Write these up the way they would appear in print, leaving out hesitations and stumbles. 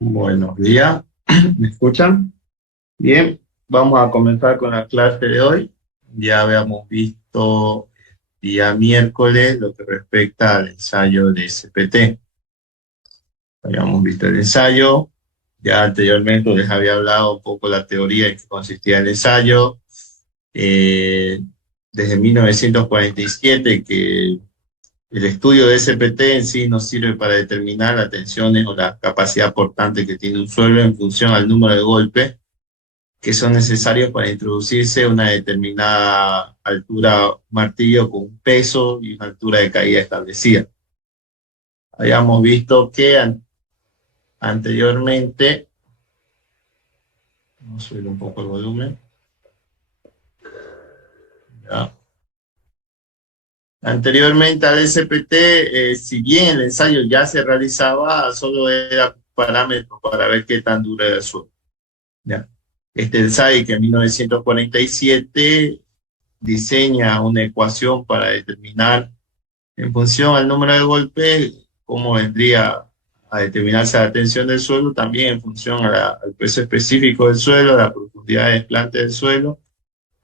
Buenos días, ¿me escuchan? Bien, vamos a comenzar con la clase de hoy. Ya habíamos visto día miércoles lo que respecta al ensayo de SPT. Habíamos visto el ensayo, ya anteriormente les había hablado un poco la teoría en que consistía el ensayo. Eh, Desde 1947 que el estudio de SPT en sí nos sirve para determinar las tensiones o la capacidad portante que tiene un suelo en función al número de golpes que son necesarios para introducirse a una determinada altura martillo con un peso y una altura de caída establecida. Habíamos visto que anteriormente, vamos a subir un poco el volumen, ¿ya? Anteriormente al SPT, si bien el ensayo ya se realizaba, solo era parámetro para ver qué tan duro era el suelo, ¿ya? Este ensayo que en 1947 diseña una ecuación para determinar en función al número de golpes, cómo vendría a determinarse la tensión del suelo, también en función al peso específico del suelo, a la profundidad de desplante del suelo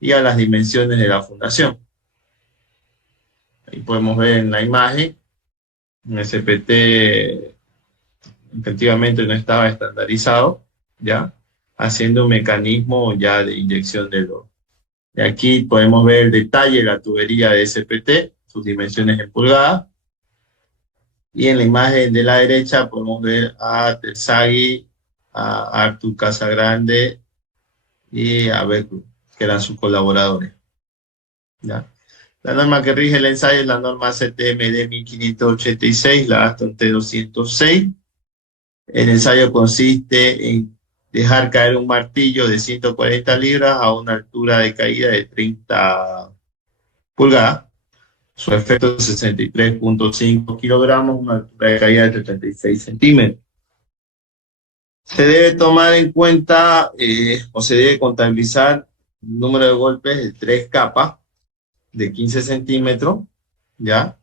y a las dimensiones de la fundación. Ahí podemos ver en la imagen, un SPT efectivamente no estaba estandarizado, ¿ya? Haciendo un mecanismo ya de inyección de lodo. Y aquí podemos ver el detalle de la tubería de SPT, sus dimensiones en pulgadas. Y en la imagen de la derecha podemos ver a Terzaghi, a Artur Casagrande y a Beckrut, que eran sus colaboradores, ¿ya? La norma que rige el ensayo es la norma CTMD 1586, la Aston T206. El ensayo consiste en dejar caer un martillo de 140 libras a una altura de caída de 30 pulgadas. Su efecto es 63,5 kilogramos, una altura de caída de 76 centímetros. Se debe tomar en cuenta o se debe contabilizar un número de golpes de 3 capas de 15 centímetros, ¿ya?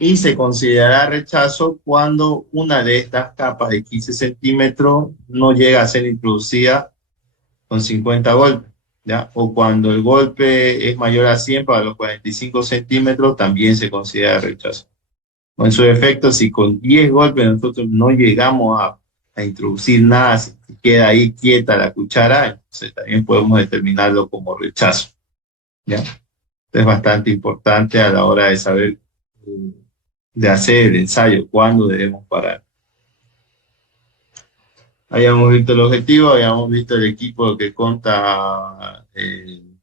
Y se considerará rechazo cuando una de estas capas de 15 centímetros no llega a ser introducida con 50 golpes, ¿ya? O cuando el golpe es mayor a 100 para los 45 centímetros, también se considera rechazo. O en su efecto, si con 10 golpes nosotros no llegamos a introducir nada, si queda ahí quieta la cuchara, entonces también podemos determinarlo como rechazo, ¿ya? Es bastante importante a la hora de saber, de hacer el ensayo, cuándo debemos parar. Habíamos visto el objetivo, habíamos visto el equipo que conta el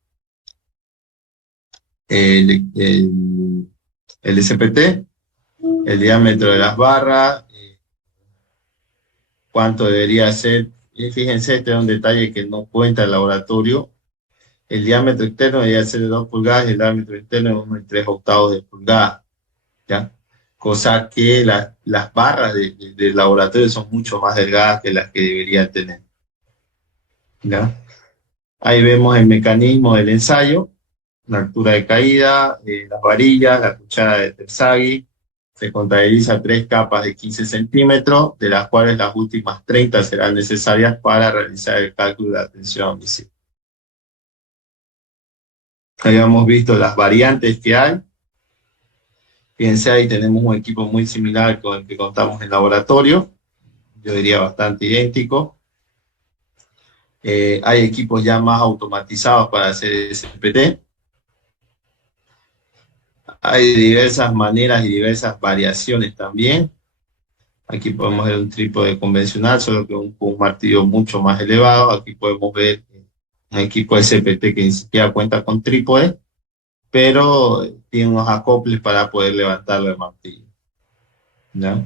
SPT, el diámetro de las barras, cuánto debería ser. Y fíjense, este es un detalle que no cuenta el laboratorio. El diámetro externo debería ser de 2 pulgadas y el diámetro interno de 1,3 de pulgada, ¿ya? Cosa que las barras del laboratorio son mucho más delgadas que las que deberían tener, ¿ya? Ahí vemos el mecanismo del ensayo, la altura de caída, las varillas, la cuchara de Terzaghi. Se contabiliza 3 capas de 15 centímetros, de las cuales las últimas 30 serán necesarias para realizar el cálculo de la tensión visible. Habíamos visto las variantes que hay. Fíjense, ahí tenemos un equipo muy similar con el que contamos en laboratorio, yo diría bastante idéntico. Hay equipos ya más automatizados para hacer SPT. Hay diversas maneras y diversas variaciones también. Aquí podemos ver un trípode convencional, solo que con un martillo mucho más elevado. Aquí podemos ver un equipo SPT que ni siquiera cuenta con trípode, pero tiene unos acoples para poder levantarlo el martillo, ¿no?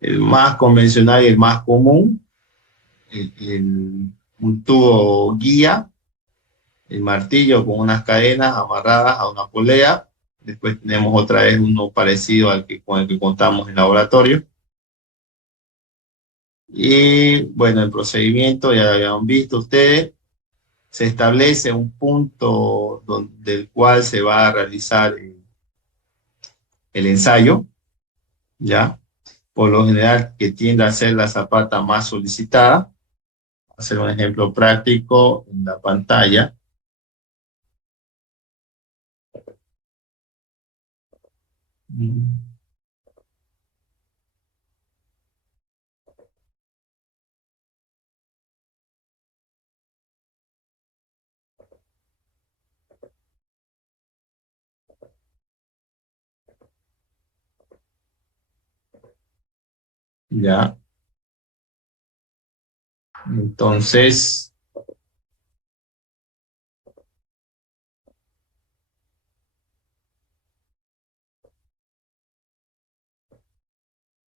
El más convencional y el más común, un tubo guía, el martillo con unas cadenas amarradas a una polea. Después tenemos otra vez uno parecido con el que contamos en laboratorio. Y bueno, el procedimiento ya lo habían visto ustedes. Se establece un punto del cual se va a realizar el ensayo, ¿ya? por lo general que tiende a ser la zapata más solicitada. Voy a hacer un ejemplo práctico en la pantalla. Ya, entonces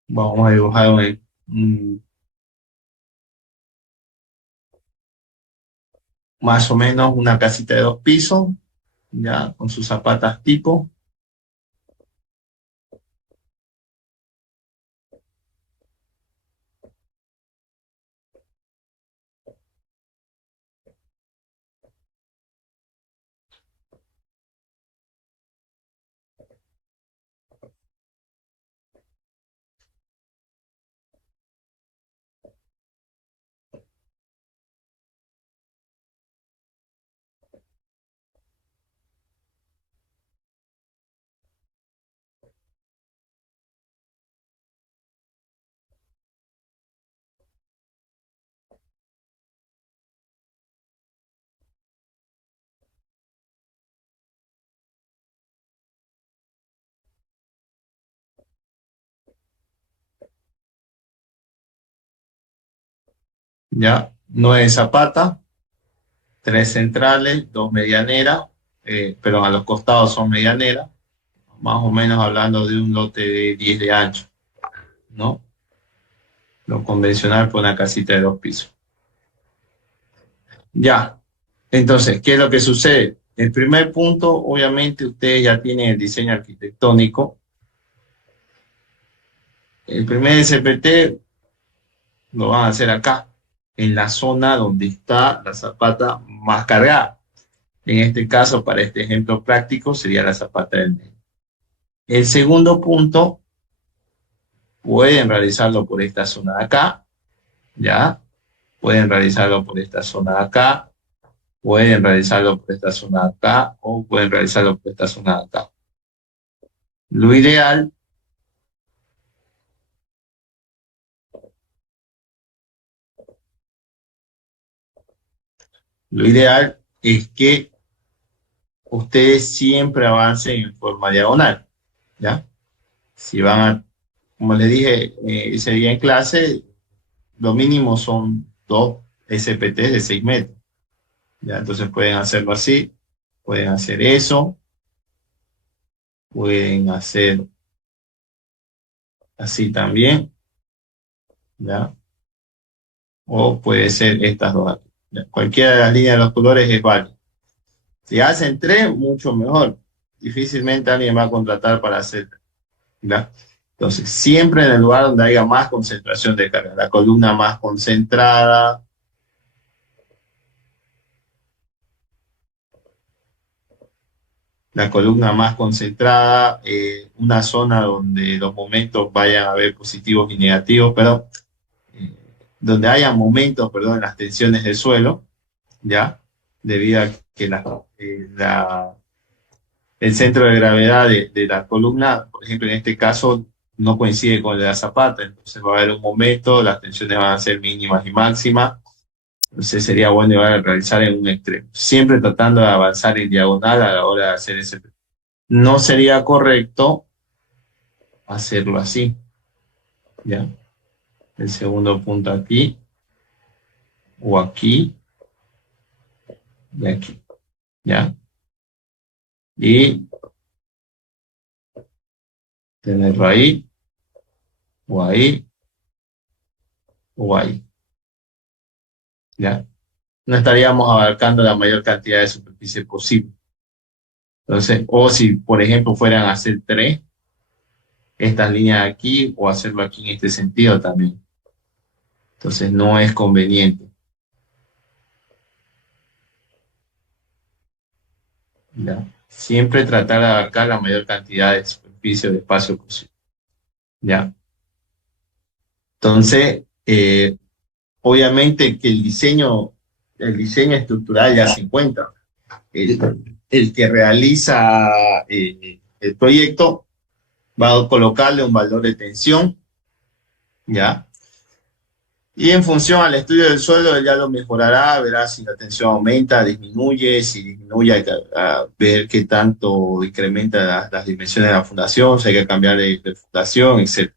vamos a dibujar más o menos una casita de 2 pisos, ya, con sus zapatas tipo. Ya, 9 zapatas, 3 centrales, 2 medianeras, pero a los costados son medianeras, más o menos hablando de un lote de 10 de ancho, ¿no? Lo convencional por una casita de 2 pisos. Ya, entonces, ¿qué es lo que sucede? El primer punto, obviamente, ustedes ya tienen el diseño arquitectónico. El primer SPT lo van a hacer acá, en la zona donde está la zapata más cargada. En este caso, para este ejemplo práctico, sería la zapata del medio. El segundo punto, pueden realizarlo por esta zona de acá, ¿ya? Pueden realizarlo por esta zona de acá, pueden realizarlo por esta zona de acá, o pueden realizarlo por esta zona de acá. Lo ideal, lo ideal es que ustedes siempre avancen en forma diagonal, ¿ya? Si van a, como les dije ese día en clase, lo mínimo son 2 SPTs de 6 metros, ¿ya? Entonces pueden hacerlo así, pueden hacer eso, pueden hacer así también, ¿ya? O puede ser estas dos aquí, ¿ya? Cualquiera de las líneas de los colores es válido. Si hacen 3, mucho mejor. Difícilmente alguien va a contratar para hacer, ¿ya? Entonces, siempre en el lugar donde haya más concentración de carga, la columna más concentrada, una zona donde los momentos vayan a haber positivos y negativos, pero eh, donde haya momentos, perdón, en las tensiones del suelo, ¿ya? Debido a que el centro de gravedad de la columna, por ejemplo, en este caso, no coincide con el de la zapata, entonces va a haber un momento, las tensiones van a ser mínimas y máximas, entonces sería bueno realizar en un extremo, siempre tratando de avanzar en diagonal a la hora de hacer ese. No sería correcto hacerlo así, ¿ya? El segundo punto aquí, o aquí, y aquí, ¿ya? Y tenerlo ahí, o ahí, o ahí, ¿ya? No estaríamos abarcando la mayor cantidad de superficie posible. Entonces, o si, por ejemplo, fueran a hacer 3, estas líneas aquí, o hacerlo aquí en este sentido también. Entonces, no es conveniente, ¿ya? Siempre tratar de abarcar la mayor cantidad de superficie o de espacio posible, ¿ya? Entonces, obviamente que el diseño estructural ya se encuentra. El que realiza el proyecto va a colocarle un valor de tensión, ¿ya? Y en función al estudio del suelo, él ya lo mejorará, verá si la tensión aumenta, disminuye, si disminuye hay que ver qué tanto incrementa las dimensiones de la fundación, si hay que cambiar de fundación, etc.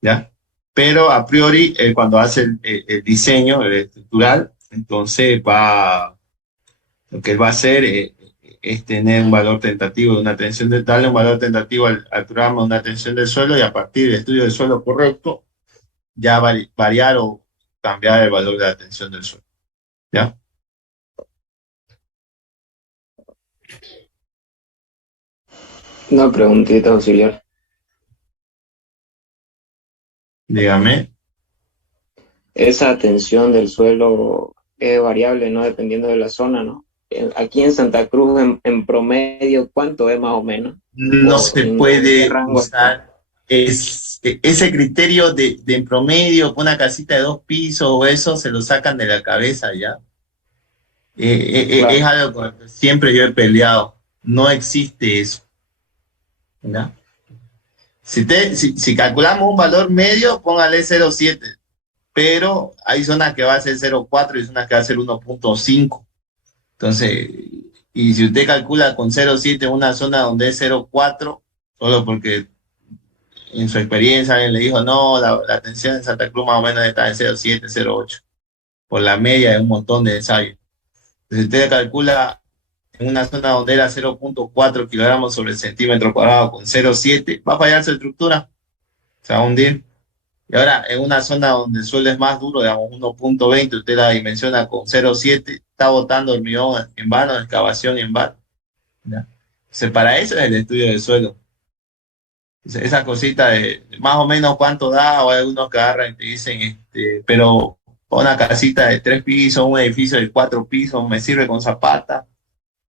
¿Ya? Pero a priori, cuando hace el diseño el estructural, entonces lo que él va a hacer es tener un valor tentativo de una tensión de tal, un valor tentativo al programa de una tensión del suelo y a partir del estudio del suelo correcto, ya variar o cambiar el valor de la tensión del suelo. ¿Ya? Una preguntita auxiliar. Dígame. Esa tensión del suelo es variable, ¿no? Dependiendo de la zona, ¿no? Aquí en Santa Cruz, en promedio, ¿cuánto es más o menos? No ¿O se en qué puede rango está? usar ese criterio de en promedio, con una casita de 2 pisos o eso, se lo sacan de la cabeza ya. Es Claro. algo con lo que siempre yo he peleado. No existe eso. ¿Ya? Si calculamos un valor medio, póngale 0,7, pero hay zonas que va a ser 0,4 y zonas que va a ser 1,5. Entonces, y si usted calcula con 0,7 una zona donde es 0,4, solo porque en su experiencia alguien le dijo, no, la tensión en Santa Cruz más o menos está en 0,7, 0,8, por la media de un montón de ensayos. Entonces, usted calcula en una zona donde era 0,4 kilogramos sobre el centímetro cuadrado con 0,7, va a fallar su estructura, se va a hundir. Y ahora, en una zona donde el suelo es más duro, digamos 1,20, usted la dimensiona con 0,7, está botando hormigón en vano, excavación en vano. ¿Ya? Entonces, para eso es el estudio del suelo. Entonces, esa cosita de más o menos cuánto da, o hay algunos que agarran y te dicen, pero una casita de 3 pisos, un edificio de 4 pisos, me sirve con zapata.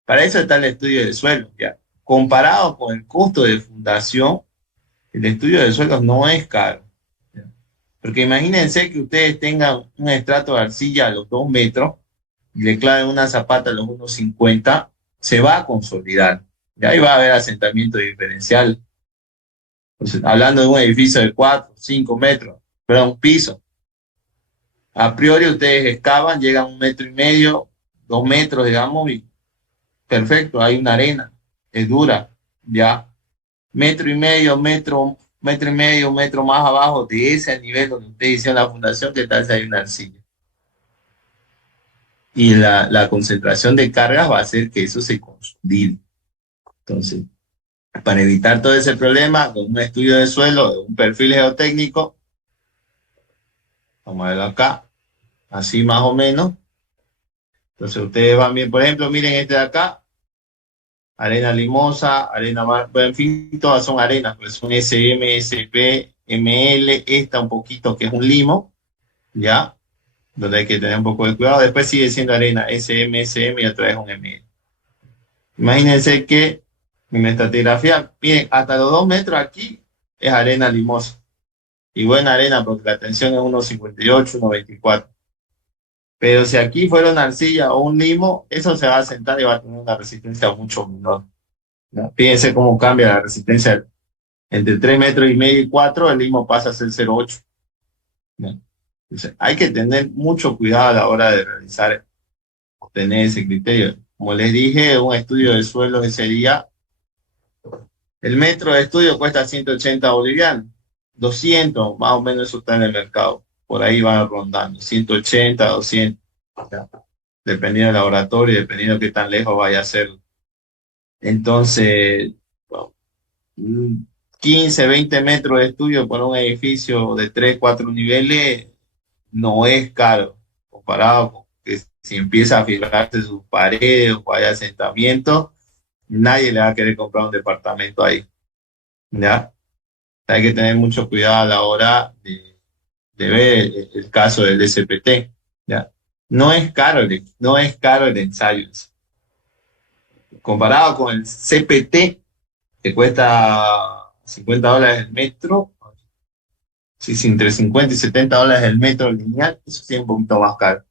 Para eso está el estudio del suelo, ¿ya? Comparado con el costo de fundación, el estudio del suelo no es caro. ¿Ya? Porque imagínense que ustedes tengan un estrato de arcilla a los 2 metros y le claven una zapata a los 1,50, se va a consolidar. Ya ahí va a haber asentamiento diferencial. Entonces, hablando de un edificio de 4, 5 metros, pero un piso. A priori ustedes excavan, llegan a 1,5 metros, 2 metros, digamos, y perfecto, hay una arena, es dura, ya. 1,5 metros, metro y medio, 1 metro más abajo de ese nivel donde ustedes hicieron la fundación, que tal si hay una arcilla. Y la concentración de cargas va a hacer que eso se consolide. Entonces, para evitar todo ese problema, con un estudio de suelo, un perfil geotécnico, vamos a verlo acá, así más o menos. Entonces, ustedes van bien, por ejemplo, miren este de acá, arena limosa, arena mar, bueno, en fin, todas son arenas, pues son SM, SP, ML, esta un poquito que es un limo, ¿ya? Donde hay que tener un poco de cuidado. Después sigue siendo arena SM, SM y otra vez un ML. Imagínense que en la estratigrafía, miren, hasta los 2 metros aquí es arena limosa. Y buena arena porque la tensión es 1,58, 1,24. Pero si aquí fuera una arcilla o un limo, eso se va a sentar y va a tener una resistencia mucho menor, ¿no? Fíjense cómo cambia la resistencia entre 3,5 metros y 4, el limo pasa a ser 0,8. ¿No? Entonces, hay que tener mucho cuidado a la hora de realizar, tener ese criterio. Como les dije, un estudio de suelo ese día, el metro de estudio cuesta 180 bolivianos, 200, más o menos eso está en el mercado. Por ahí van rondando, 180, 200, ¿ya? Dependiendo del laboratorio, dependiendo de qué tan lejos vaya a ser. Entonces, bueno, 15, 20 metros de estudio por un edificio de 3, 4 niveles no es caro, comparado con que si empieza a fijarse sus paredes o hay asentamientos, nadie le va a querer comprar un departamento ahí, ¿ya? Hay que tener mucho cuidado a la hora de ver el caso del SPT, ¿ya? No es caro el ensayo. Comparado con el CPT, que cuesta $50 el metro, Si es entre 50 y $70 el metro lineal, eso sí es un poquito más caro.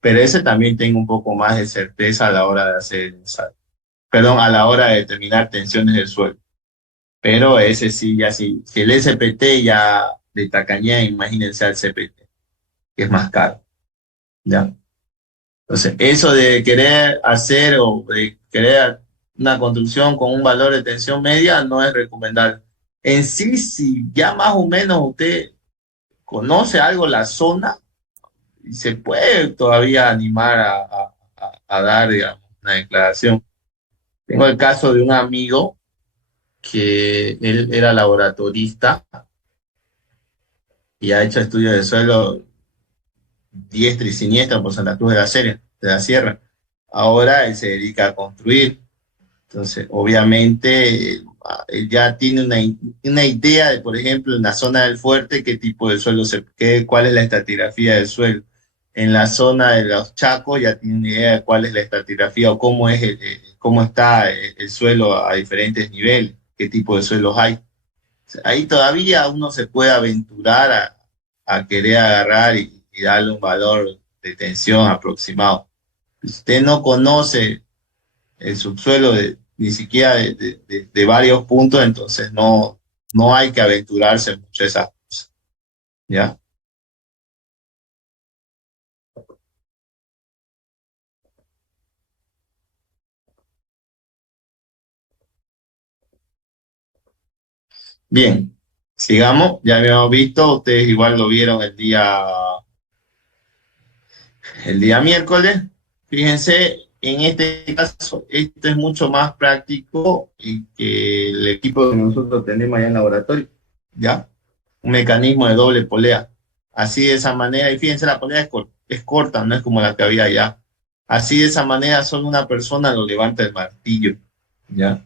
Pero ese también tengo un poco más de certeza a la hora de hacer el ensayo. Perdón, a la hora de determinar tensiones del suelo. Pero ese sí, ya sí. Si el SPT ya de tacañea, imagínense al CPT, que es más caro. ¿Ya? Entonces, eso de querer hacer o de querer una construcción con un valor de tensión media no es recomendable. En sí, si ya más o menos usted conoce algo la zona, y se puede todavía animar a dar, digamos, una declaración. Tengo el caso de un amigo que él era laboratorista y ha hecho estudios de suelo diestra y siniestra por Santa Cruz de la Sierra. Ahora él se dedica a construir. Entonces, obviamente, él ya tiene una idea de, por ejemplo, en la zona del fuerte, qué tipo de suelo cuál es la estratigrafía del suelo. En la zona de los Chacos ya tiene una idea de cuál es la estratigrafía o cómo es cómo está el suelo a diferentes niveles, qué tipo de suelos hay. Ahí todavía uno se puede aventurar a querer agarrar y darle un valor de tensión aproximado. Si usted no conoce el subsuelo ni siquiera de varios puntos, entonces no hay que aventurarse mucho esas cosas. ¿Ya? Bien, sigamos. Ya habíamos visto, ustedes igual lo vieron el día miércoles. Fíjense, en este caso, esto es mucho más práctico y que el equipo que nosotros tenemos allá en laboratorio, ¿ya? Un mecanismo de doble polea. Así de esa manera, y fíjense, la polea es corta, no es como la que había allá. Así de esa manera, solo una persona lo levanta el martillo, ¿ya?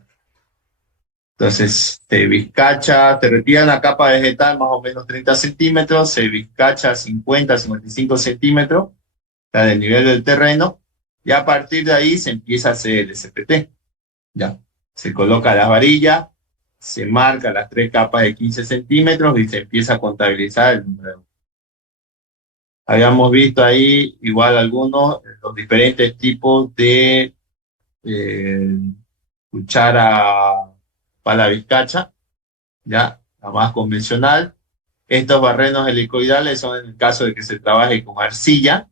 Entonces, se bizcacha, te retiran la capa vegetal más o menos 30 centímetros, se bizcacha 50, 55 centímetros del nivel del terreno, y a partir de ahí se empieza a hacer el SPT. Ya. Se coloca las varillas, se marca las tres capas de 15 centímetros y se empieza a contabilizar el número. Habíamos visto ahí igual algunos, los diferentes tipos de eh, cuchara pala vizcacha, ya, la más convencional. Estos barrenos helicoidales son en el caso de que se trabaje con arcilla,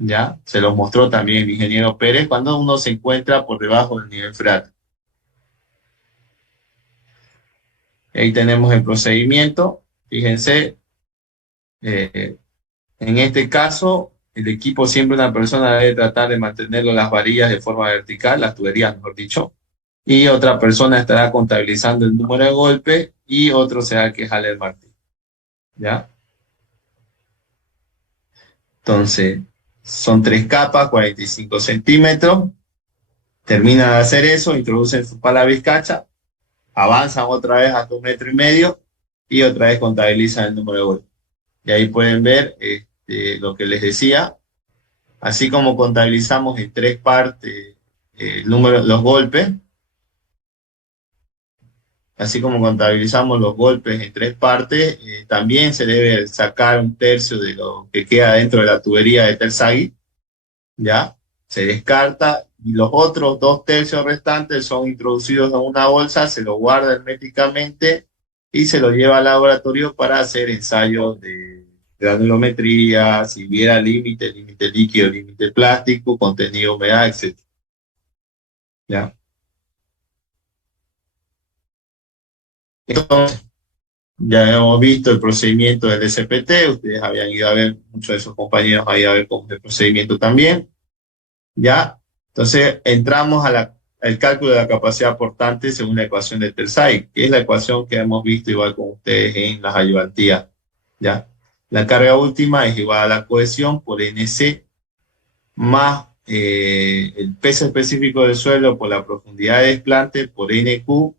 ya, se los mostró también el ingeniero Pérez, cuando uno se encuentra por debajo del nivel freático. Ahí tenemos el procedimiento. Fíjense, eh, en este caso, el equipo siempre una persona debe tratar de mantenerlo las varillas de forma vertical, las tuberías, mejor dicho, y otra persona estará contabilizando el número de golpes y otro será que jale el martillo. ¿Ya? Entonces, son tres capas, 45 centímetros. Terminan de hacer eso, introducen su pala bizcacha, avanzan otra vez hasta 1,5 metros y otra vez contabilizan el número de golpes. Y ahí pueden ver lo que les decía, así como contabilizamos en tres partes los golpes, así como contabilizamos los golpes en tres partes, también se debe sacar un tercio de lo que queda dentro de la tubería de Terzaghi, ¿ya? Se descarta y los otros 2 tercios restantes son introducidos en una bolsa, se lo guarda herméticamente y se lo lleva al laboratorio para hacer ensayos de granulometría, si hubiera límite líquido, límite plástico, contenido humedad, etc. ¿Ya? Entonces, ya hemos visto el procedimiento del SPT, ustedes habían ido a ver, muchos de esos compañeros habían ido a ver cómo es el procedimiento también, ¿ya? Entonces, entramos al cálculo de la capacidad portante según la ecuación de Terzaghi, que es la ecuación que hemos visto igual con ustedes en las ayudantías, ¿ya? La carga última es igual a la cohesión por NC más el peso específico del suelo por la profundidad de desplante por NQ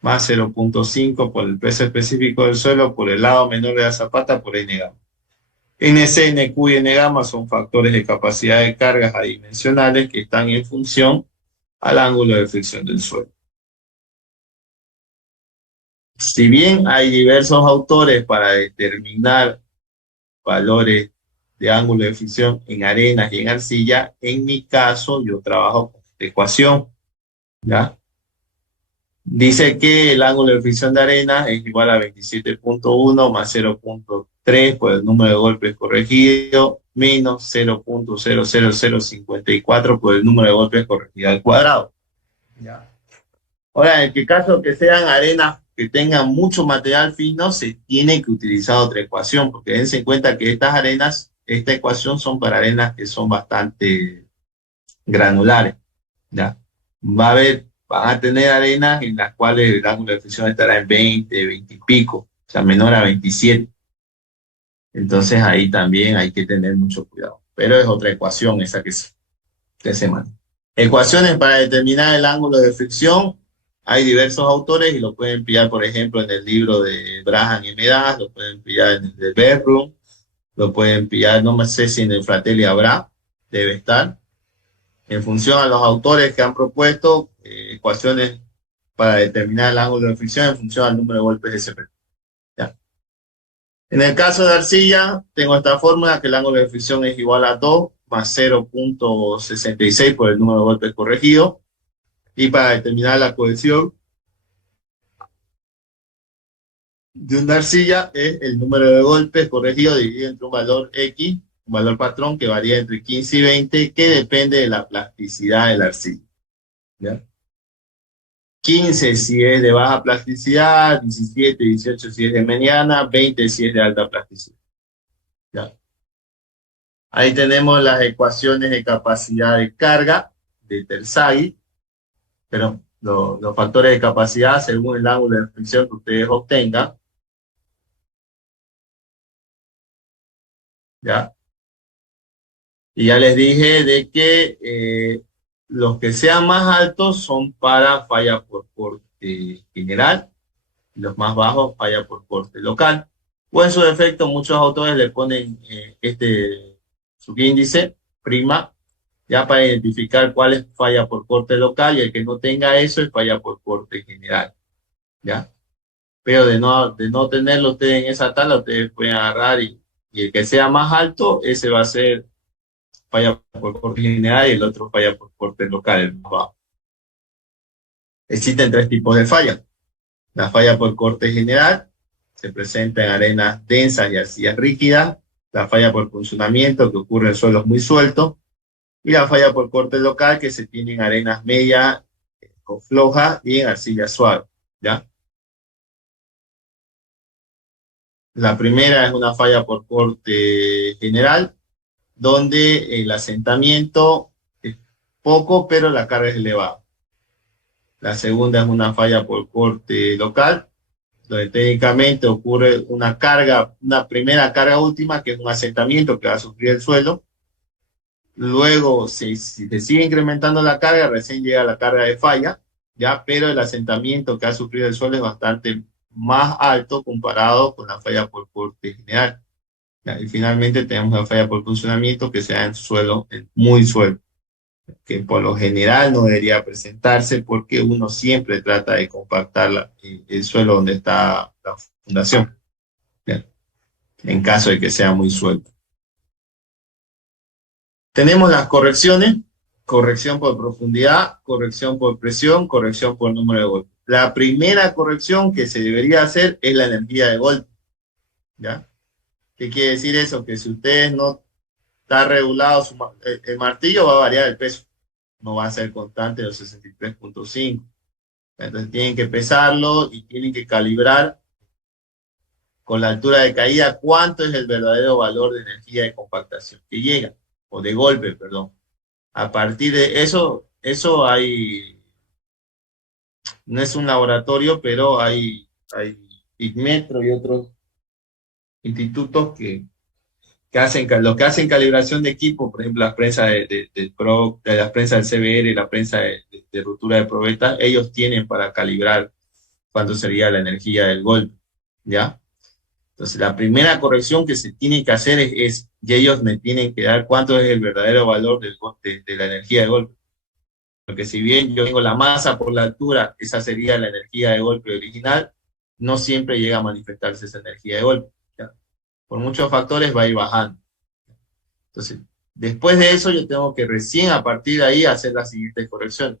más 0,5 por el peso específico del suelo por el lado menor de la zapata por N gamma. NC, NQ y N gamma son factores de capacidad de cargas adimensionales que están en función al ángulo de fricción del suelo. Si bien hay diversos autores para determinar valores de ángulo de fricción en arenas y en arcilla, en mi caso yo trabajo con esta ecuación, ¿ya? Dice que el ángulo de fricción de arena es igual a 27.1 más 0.3 por el número de golpes corregido menos 0.00054 por el número de golpes corregido al cuadrado. ¿Ya? Ahora, en el caso que sean arenas que tengan mucho material fino, se tiene que utilizar otra ecuación, porque dense en cuenta que estas arenas, esta ecuación son para arenas que son bastante granulares, ¿ya? Van a tener arenas en las cuales el ángulo de fricción estará en 20, 20 y pico, o sea, menor a 27. Entonces ahí también hay que tener mucho cuidado. Pero es otra ecuación esa que se manda. Ecuaciones para determinar el ángulo de fricción. Hay diversos autores y lo pueden pillar, por ejemplo, en el libro de Braham y Medas, lo pueden pillar en el de Berrum, lo pueden pillar, no me sé si en el Fratelli habrá, debe estar. En función a los autores que han propuesto ecuaciones para determinar el ángulo de fricción en función al número de golpes de SP. ¿Ya? En el caso de arcilla, tengo esta fórmula que el ángulo de fricción es igual a 2 más 0.66 por el número de golpes corregido. Y para determinar la cohesión de una arcilla es el número de golpes corregido dividido entre un valor X, un valor patrón que varía entre 15 y 20, que depende de la plasticidad de la arcilla. ¿Ya? 15 si es de baja plasticidad, 17, 18 si es de mediana, 20 si es de alta plasticidad. ¿Ya? Ahí tenemos las ecuaciones de capacidad de carga de Terzaghi, pero los factores de capacidad según el ángulo de fricción que ustedes obtengan. ¿Ya? Y ya les dije de que los que sean más altos son para falla por corte general, y los más bajos falla por corte local. O en su defecto, muchos autores le ponen este subíndice, prima, ya para identificar cuál es falla por corte local, y el que no tenga eso es falla por corte general, ¿ya? Pero de no tenerlo ustedes en esa tabla, ustedes pueden agarrar y el que sea más alto, ese va a ser falla por corte general y el otro falla por corte local, el más bajo. Existen tres tipos de falla. La falla por corte general se presenta en arenas densas y arcillas rígidas. La falla por funcionamiento, que ocurre en suelos muy sueltos. Y la falla por corte local, que se tiene en arenas medias o flojas y en arcillas suaves. ¿Ya? La primera es una falla por corte general, donde el asentamiento es poco, pero la carga es elevada. La segunda es una falla por corte local, donde técnicamente ocurre una carga, una primera carga última, que es un asentamiento que va a sufrir el suelo. Luego, si se sigue incrementando la carga, recién llega la carga de falla, ¿ya? Pero el asentamiento que ha sufrido el suelo es bastante más alto comparado con la falla por corte general. ¿Ya? Y finalmente tenemos la falla por funcionamiento, que se da en suelo, en muy suelo, que por lo general no debería presentarse porque uno siempre trata de compactar el suelo donde está la fundación, ¿ya? En caso de que sea muy suelto. Tenemos las correcciones: corrección por profundidad, corrección por presión, corrección por número de golpes. La primera corrección que se debería hacer es la energía de golpe, ¿ya? ¿Qué quiere decir eso? Que si ustedes no está regulado, el martillo va a variar el peso, no va a ser constante de los 63.5. Entonces tienen que pesarlo y tienen que calibrar con la altura de caída cuánto es el verdadero valor de energía de compactación que llega, o de golpe, perdón. A partir de eso, no es un laboratorio, pero hay Igmetro y otros institutos los que hacen calibración de equipo, por ejemplo, las prensas de las prensas del CBR, la prensa de ruptura de probeta, ellos tienen para calibrar cuánto sería la energía del golpe, ¿ya? Entonces, la primera corrección que se tiene que hacer y ellos me tienen que dar cuánto es el verdadero valor de la energía de golpe. Porque si bien yo tengo la masa por la altura, esa sería la energía de golpe original, no siempre llega a manifestarse esa energía de golpe. ¿Ya? Por muchos factores va a ir bajando. Entonces, después de eso yo tengo que recién a partir de ahí hacer la siguiente corrección.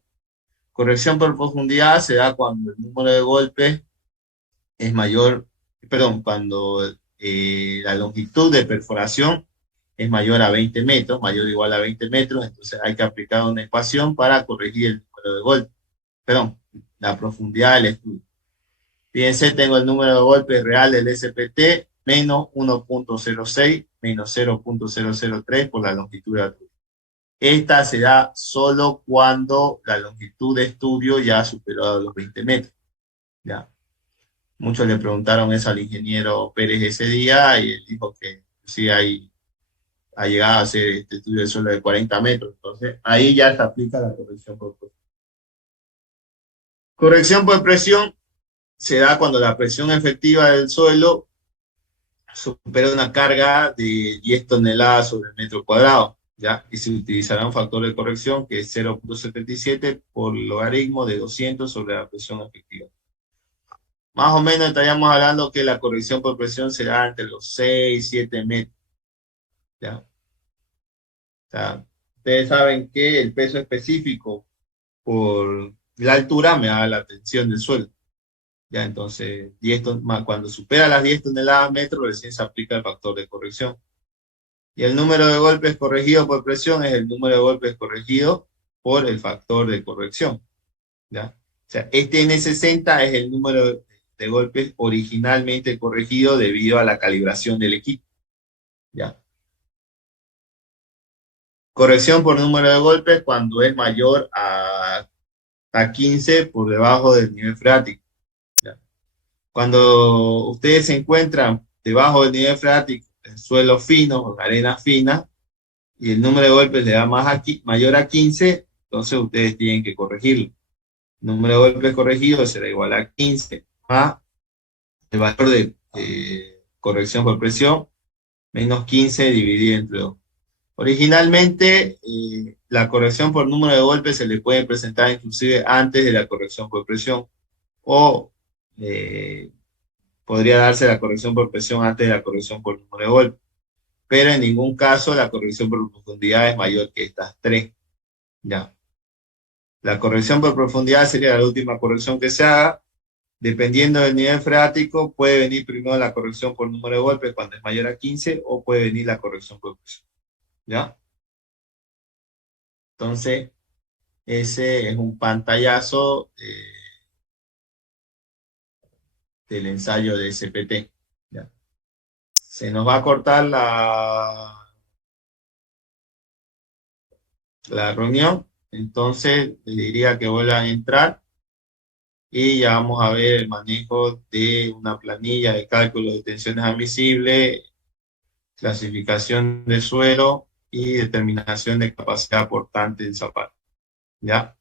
Corrección por profundidad se da cuando el número de golpes es mayor, perdón, cuando la longitud de perforación es mayor a 20 metros, mayor o igual a 20 metros, entonces hay que aplicar una ecuación para corregir el número de golpes, perdón, la profundidad del estudio. Fíjense, tengo el número de golpes real del SPT menos 1.06 menos 0.003 por la longitud de la tuya. Esta se da solo cuando la longitud de estudio ya ha superado los 20 metros. ¿Ya? Muchos le preguntaron eso al ingeniero Pérez ese día y él dijo que sí ha llegado a hacer este estudio de suelo de 40 metros. Entonces, ahí ya se aplica la corrección por presión. Corrección por presión se da cuando la presión efectiva del suelo supera una carga de 10 toneladas sobre el metro cuadrado, ¿ya? Y se utilizará un factor de corrección que es 0.77 por logaritmo de 200 sobre la presión efectiva. Más o menos estaríamos hablando que la corrección por presión será entre los 6 y 7 metros, ¿ya? O sea, ustedes saben que el peso específico por la altura me da la tensión del suelo. Ya, entonces, cuando supera las 10 toneladas metro, recién se aplica el factor de corrección. Y el número de golpes corregido por presión es el número de golpes corregido por el factor de corrección. ¿Ya? O sea, este N60 es el número de golpes originalmente corregido debido a la calibración del equipo. ¿Ya? Corrección por número de golpes cuando es mayor a 15 por debajo del nivel freático. ¿Ya? Cuando ustedes se encuentran debajo del nivel freático en suelo fino o en arena fina y el número de golpes le da mayor a 15, entonces ustedes tienen que corregirlo. El número de golpes corregidos será igual a 15 más el valor de corrección por presión menos 15 dividido entre 2. Originalmente, la corrección por número de golpes se le puede presentar inclusive antes de la corrección por presión o podría darse la corrección por presión antes de la corrección por número de golpes, pero en ningún caso la corrección por profundidad es mayor que estas tres. Ya. La corrección por profundidad sería la última corrección que se haga. Dependiendo del nivel freático, puede venir primero la corrección por número de golpes cuando es mayor a 15 o puede venir la corrección por presión. ¿Ya? Entonces, ese es un pantallazo del ensayo de SPT. ¿Ya? Se nos va a cortar la reunión, entonces les diría que vuelvan a entrar y ya vamos a ver el manejo de una planilla de cálculo de tensiones admisibles, clasificación de suelo y determinación de capacidad aportante en zapato. ¿Ya?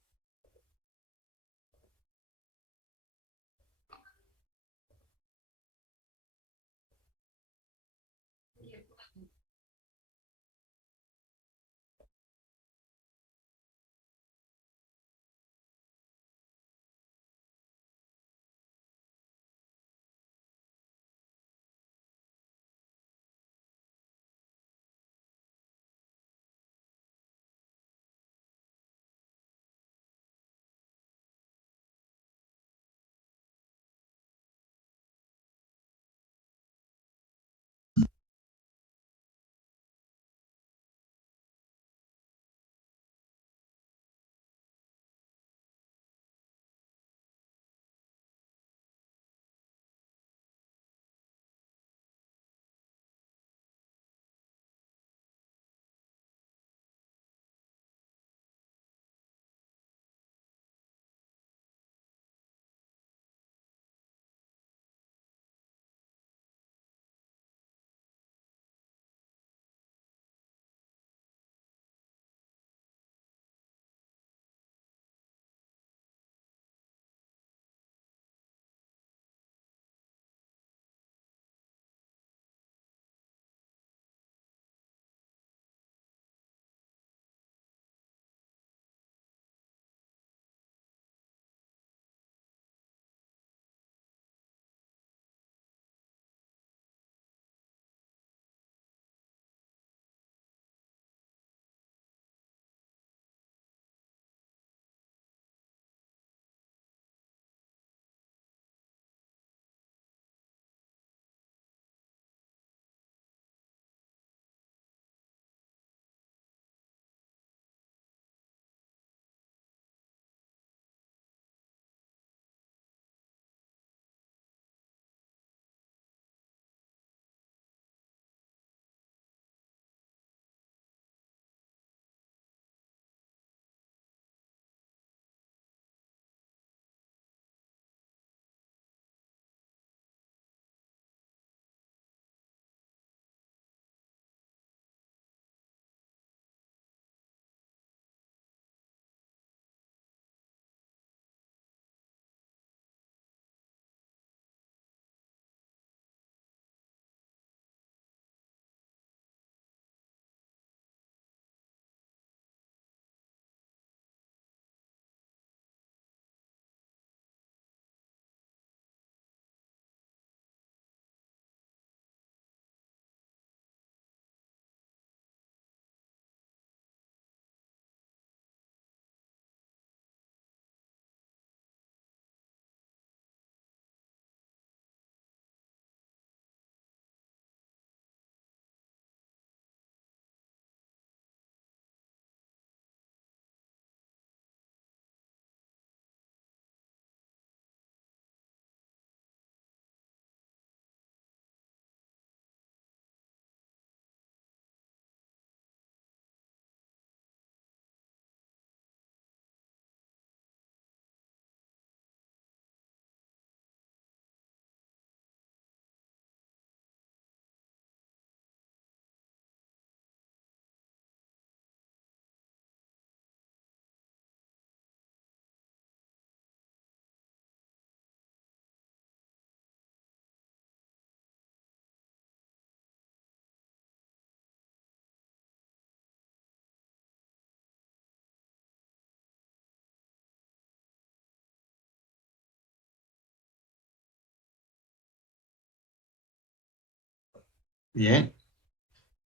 Bien,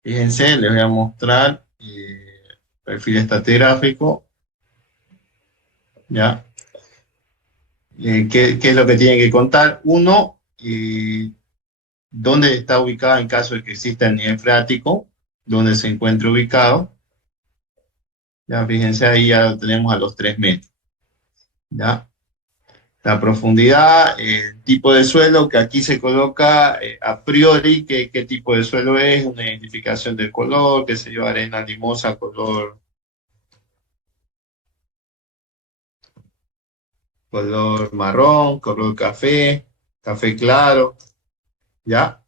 fíjense, les voy a mostrar perfil estratigráfico, ¿ya? ¿Qué es lo que tienen que contar? Uno, dónde está ubicado en caso de que exista el nivel freático, dónde se encuentra ubicado. Ya, fíjense, ahí ya lo tenemos a los 3 metros. ¿Ya? La profundidad, el tipo de suelo que aquí se coloca a priori, qué tipo de suelo es, una identificación del color, qué sé yo, arena limosa, color marrón, color café, café claro, ¿ya?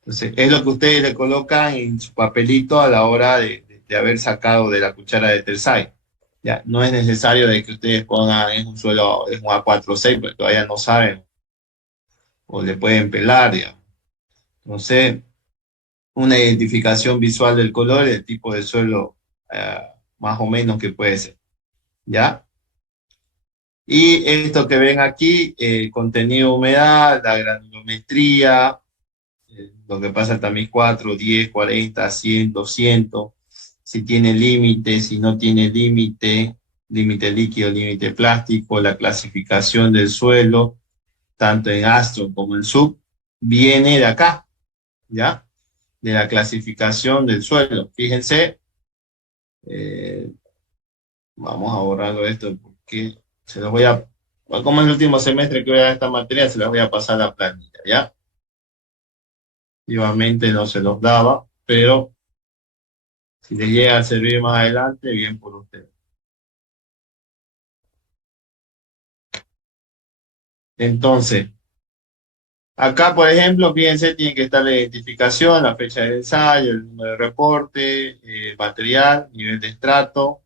Entonces, es lo que ustedes le colocan en su papelito a la hora de haber sacado de la cuchara de Tersai. Ya, no es necesario de que ustedes pongan en un suelo, es un A4-6, porque todavía no saben, o le pueden pelar, digamos. Entonces, una identificación visual del color y el tipo de suelo, eh, más o menos que puede ser, ¿ya? Y esto que ven aquí, contenido humedad, la granulometría, lo que pasa el tamiz 4, 10, 40, 100, 200, si tiene límite, si no tiene límite, límite líquido, límite plástico, la clasificación del suelo, tanto en Astro como en Sub, viene de acá, ¿ya? De la clasificación del suelo. Fíjense, eh, vamos a borrarlo esto porque se los voy a, como es el último semestre que voy a dar esta materia, se las voy a pasar a la planilla, ¿ya? Igualmente no se los daba, pero si les llega a servir más adelante, bien por ustedes. Entonces, acá, por ejemplo, fíjense, tiene que estar la identificación, la fecha del ensayo, el número de reporte, material, nivel de estrato.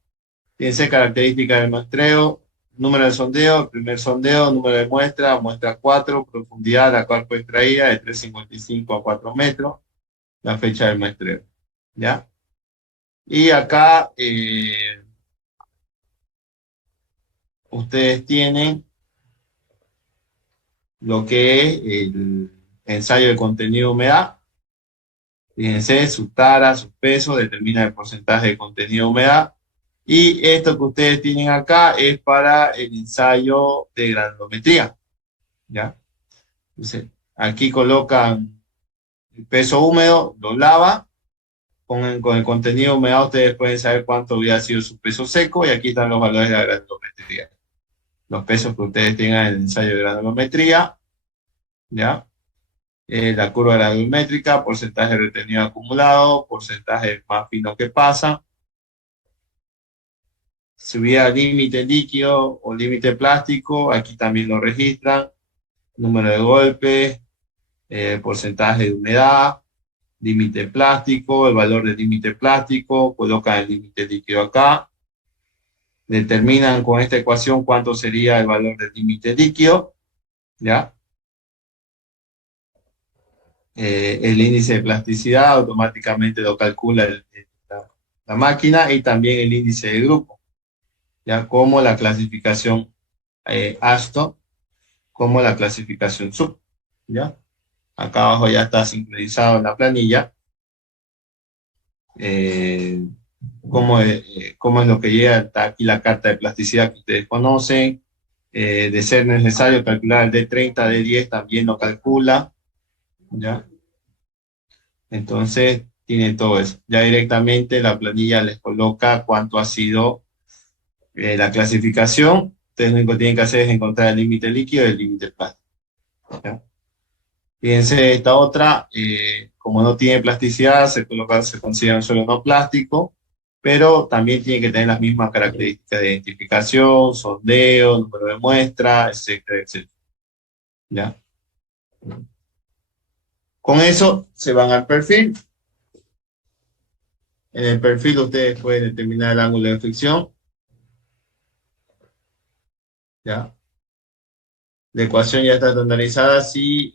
Fíjense, características del muestreo, número de sondeo, el primer sondeo, número de muestra, muestra 4, profundidad, la cual fue extraída de 3,55 a 4 metros, la fecha del muestreo. ¿Ya? Y acá ustedes tienen lo que es el ensayo de contenido de humedad. Fíjense, su tara, su peso, determina el porcentaje de contenido de humedad. Y esto que ustedes tienen acá es para el ensayo de granulometría. ¿Ya? Entonces, aquí colocan el peso húmedo, lo lava, con el contenido de humedad ustedes pueden saber cuánto hubiera sido su peso seco y aquí están los valores de la granulometría. Los pesos que ustedes tengan en el ensayo de granulometría, ¿ya? La curva granulométrica, porcentaje retenido acumulado, porcentaje más fino que pasa, si hubiera límite líquido o límite plástico, aquí también lo registran, número de golpes, porcentaje de humedad, límite plástico, el valor del límite plástico, colocan el límite líquido acá, determinan con esta ecuación cuánto sería el valor del límite líquido, ¿ya? El índice de plasticidad automáticamente lo calcula la máquina y también el índice de grupo, ¿ya? Como la clasificación ASTO, como la clasificación SUB, ¿ya? Acá abajo ya está sincronizado en la planilla. Eh, cómo es lo que llega, está aquí la carta de plasticidad que ustedes conocen. De ser necesario calcular el D30, D10 también lo calcula, ¿ya? Entonces, tiene todo eso. Ya directamente la planilla les coloca cuánto ha sido la clasificación. Ustedes lo único que tienen que hacer es encontrar el límite líquido y el límite plástico, ¿ya? Fíjense, esta otra, como no tiene plasticidad, se considera un suelo no plástico, pero también tiene que tener las mismas características de identificación, sondeo, número de muestra, etcétera, etcétera. ¿Ya? Con eso se van al perfil. En el perfil ustedes pueden determinar el ángulo de fricción. ¿Ya? La ecuación ya está estandarizada. Si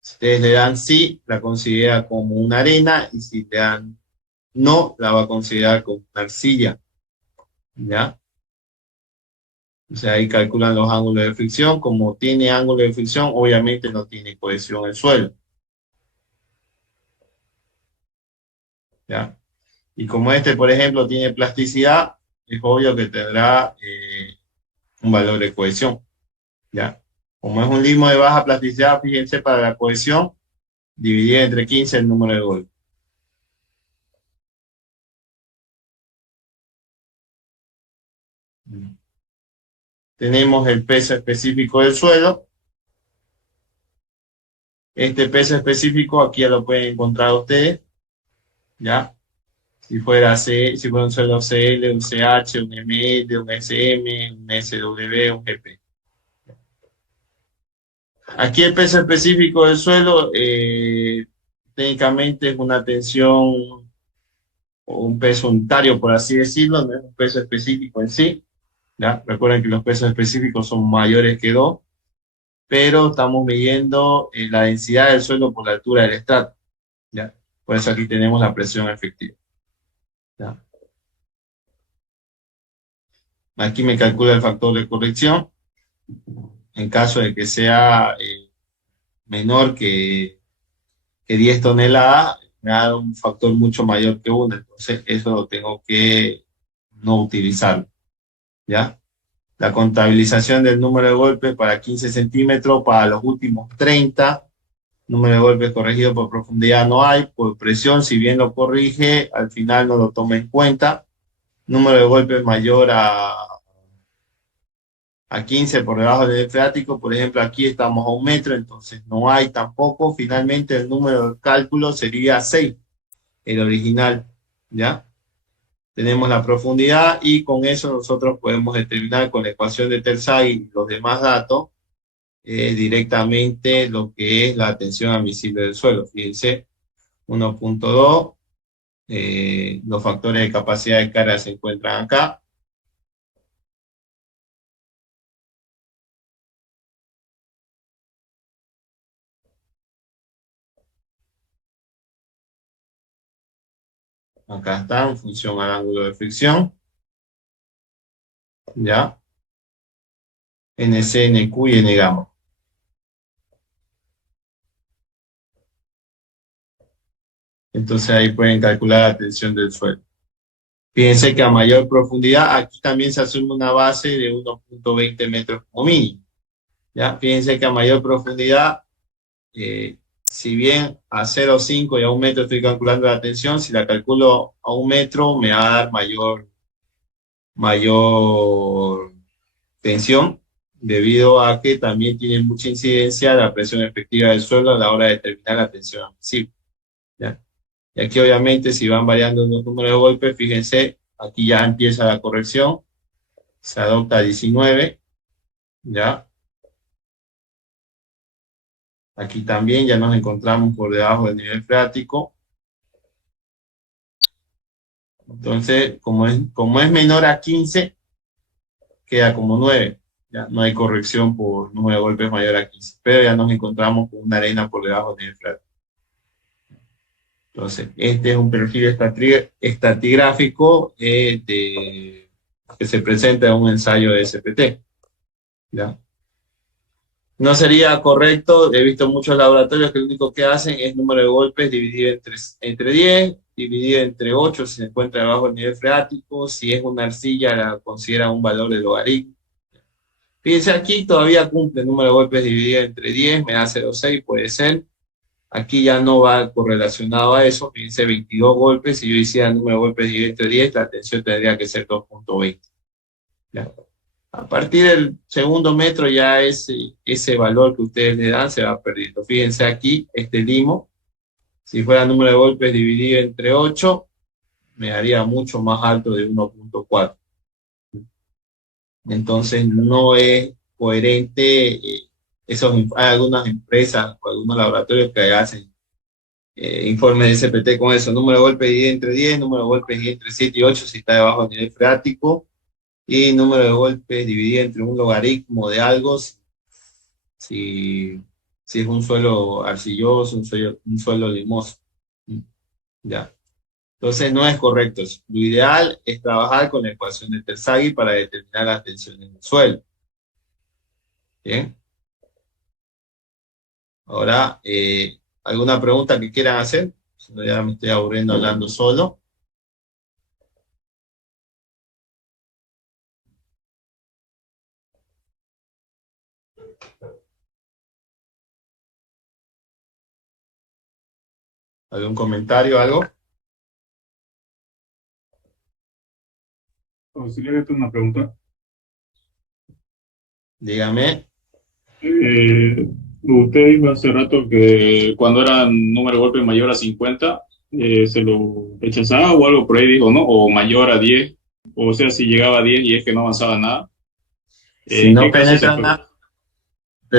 ustedes le dan sí, la considera como una arena, y si le dan no, la va a considerar como una arcilla. ¿Ya? O sea, ahí calculan los ángulos de fricción. Como tiene ángulo de fricción, obviamente no tiene cohesión el suelo. ¿ya? Y como este, por ejemplo, tiene plasticidad, es obvio que tendrá un valor de cohesión, ¿ya? Como es un limo de baja plasticidad, fíjense, para la cohesión, dividir entre 15 el número de golpes. Tenemos el peso específico del suelo. Este peso específico aquí ya lo pueden encontrar ustedes, ¿ya? Si fuera un suelo CL, un CH, un ML, un SM, un SW, un GP. Aquí el peso específico del suelo, técnicamente es una tensión o un peso unitario, por así decirlo, no es un peso específico en sí, ¿ya? Recuerden que los pesos específicos son mayores que 2, pero estamos midiendo la densidad del suelo por la altura del estrato, ¿ya? Por eso aquí tenemos la presión efectiva, ¿ya? Aquí me calcula el factor de corrección. En caso de que sea menor que 10 toneladas, me da un factor mucho mayor que 1, entonces eso lo tengo que no utilizar, ¿ya? La contabilización del número de golpes para 15 centímetros, para los últimos 30, número de golpes corregido por profundidad no hay, por presión, si bien lo corrige, al final no lo toma en cuenta. Número de golpes mayor a 15 por debajo del freático, por ejemplo, aquí estamos a 1 metro, entonces no hay tampoco. Finalmente, el número de cálculo sería 6, el original, ¿ya? Tenemos la profundidad y con eso nosotros podemos determinar con la ecuación de Tersaghi y los demás datos directamente lo que es la tensión admisible del suelo. Fíjense, 1.2, los factores de capacidad de carga se encuentran acá. Acá está, en función al ángulo de fricción, ¿ya? NC, NQ y N gamma. Entonces ahí pueden calcular la tensión del suelo. Fíjense que a mayor profundidad, aquí también se asume una base de 1.20 metros como mínimo, ¿ya? Fíjense que a mayor profundidad, si bien a 0,5 y a 1 metro estoy calculando la tensión, si la calculo a 1 metro me va a dar mayor tensión, debido a que también tiene mucha incidencia la presión efectiva del suelo a la hora de determinar la tensión admisible, ¿ya? Y aquí obviamente si van variando los números de golpes, fíjense, aquí ya empieza la corrección, se adopta 19, ¿ya? Aquí también ya nos encontramos por debajo del nivel freático. Entonces, como es menor a 15, queda como 9. Ya no hay corrección por número de golpes mayor a 15, pero ya nos encontramos con una arena por debajo del nivel freático. Entonces, este es un perfil estratigráfico que se presenta en un ensayo de SPT, ¿ya? No sería correcto, he visto muchos laboratorios que lo único que hacen es número de golpes dividido entre 10, dividido entre 8 si se encuentra debajo del nivel freático, si es una arcilla la considera un valor de logaritmo. Fíjense aquí, todavía cumple el número de golpes dividido entre 10, me da 0,6, puede ser. Aquí ya no va correlacionado a eso, fíjense 22 golpes, si yo hiciera el número de golpes dividido entre 10, la tensión tendría que ser 2.20. A partir del segundo metro ya ese valor que ustedes le dan se va perdiendo. Fíjense aquí, este limo, si fuera el número de golpes dividido entre 8, me daría mucho más alto de 1.4. Entonces no es coherente. Hay algunas empresas o algunos laboratorios que hacen informes de SPT con eso. Número de golpes dividido entre 10, número de golpes dividido entre 7 y 8 si está debajo del nivel freático, y número de golpes dividido entre un logaritmo de algo si, si es un suelo arcilloso, un suelo limoso. Ya. Entonces no es correcto eso. Lo ideal es trabajar con la ecuación de Tersaghi para determinar las tensiones del suelo. Bien. Ahora, ¿alguna pregunta que quieran hacer? Si no, ya me estoy aburriendo hablando solo. ¿Algún comentario, algo? Auxiliar, una pregunta. Dígame. Usted dijo hace rato que cuando era número de golpe mayor a 50, se lo rechazaba o algo por ahí dijo, ¿no? O mayor a 10, o sea, si llegaba a 10 y es que no avanzaba nada. Si ¿En qué no caso se penetra puede? nada.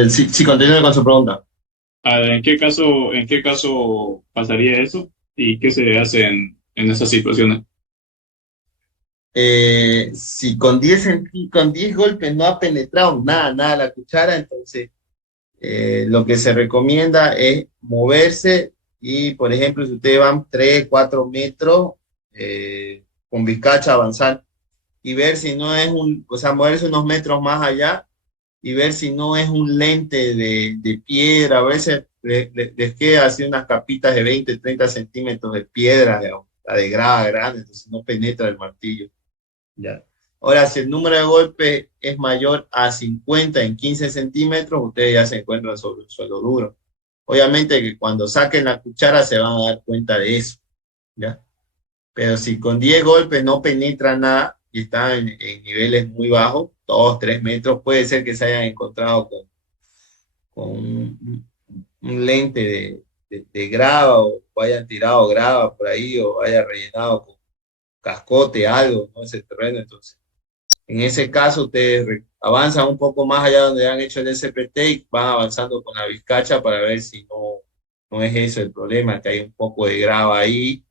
Sí, sí, continúe con su pregunta. En qué caso pasaría eso? ¿Y qué se hace en esas situaciones? Si con 10 golpes no ha penetrado nada la cuchara, entonces lo que se recomienda es moverse y, por ejemplo, si ustedes van 3 4 metros con vizcacha avanzar y ver si no es o sea, moverse unos metros más allá y ver si no es un lente de piedra. A veces les queda así unas capitas de 20 30 centímetros de piedra, la de grava grande, entonces no penetra el martillo. ¿Ya? Ahora, si el número de golpes es mayor a 50 en 15 centímetros, ustedes ya se encuentran sobre un suelo duro. Obviamente que cuando saquen la cuchara se van a dar cuenta de eso, ¿ya? Pero si con 10 golpes no penetra nada y están en niveles muy bajos, 2 3 metros, puede ser que se hayan encontrado con un lente de grava o hayan tirado grava por ahí o haya rellenado con cascote, algo, ¿no? Ese terreno, entonces. En ese caso, ustedes avanzan un poco más allá donde han hecho el SPT y van avanzando con la vizcacha para ver si no es eso el problema, que hay un poco de grava ahí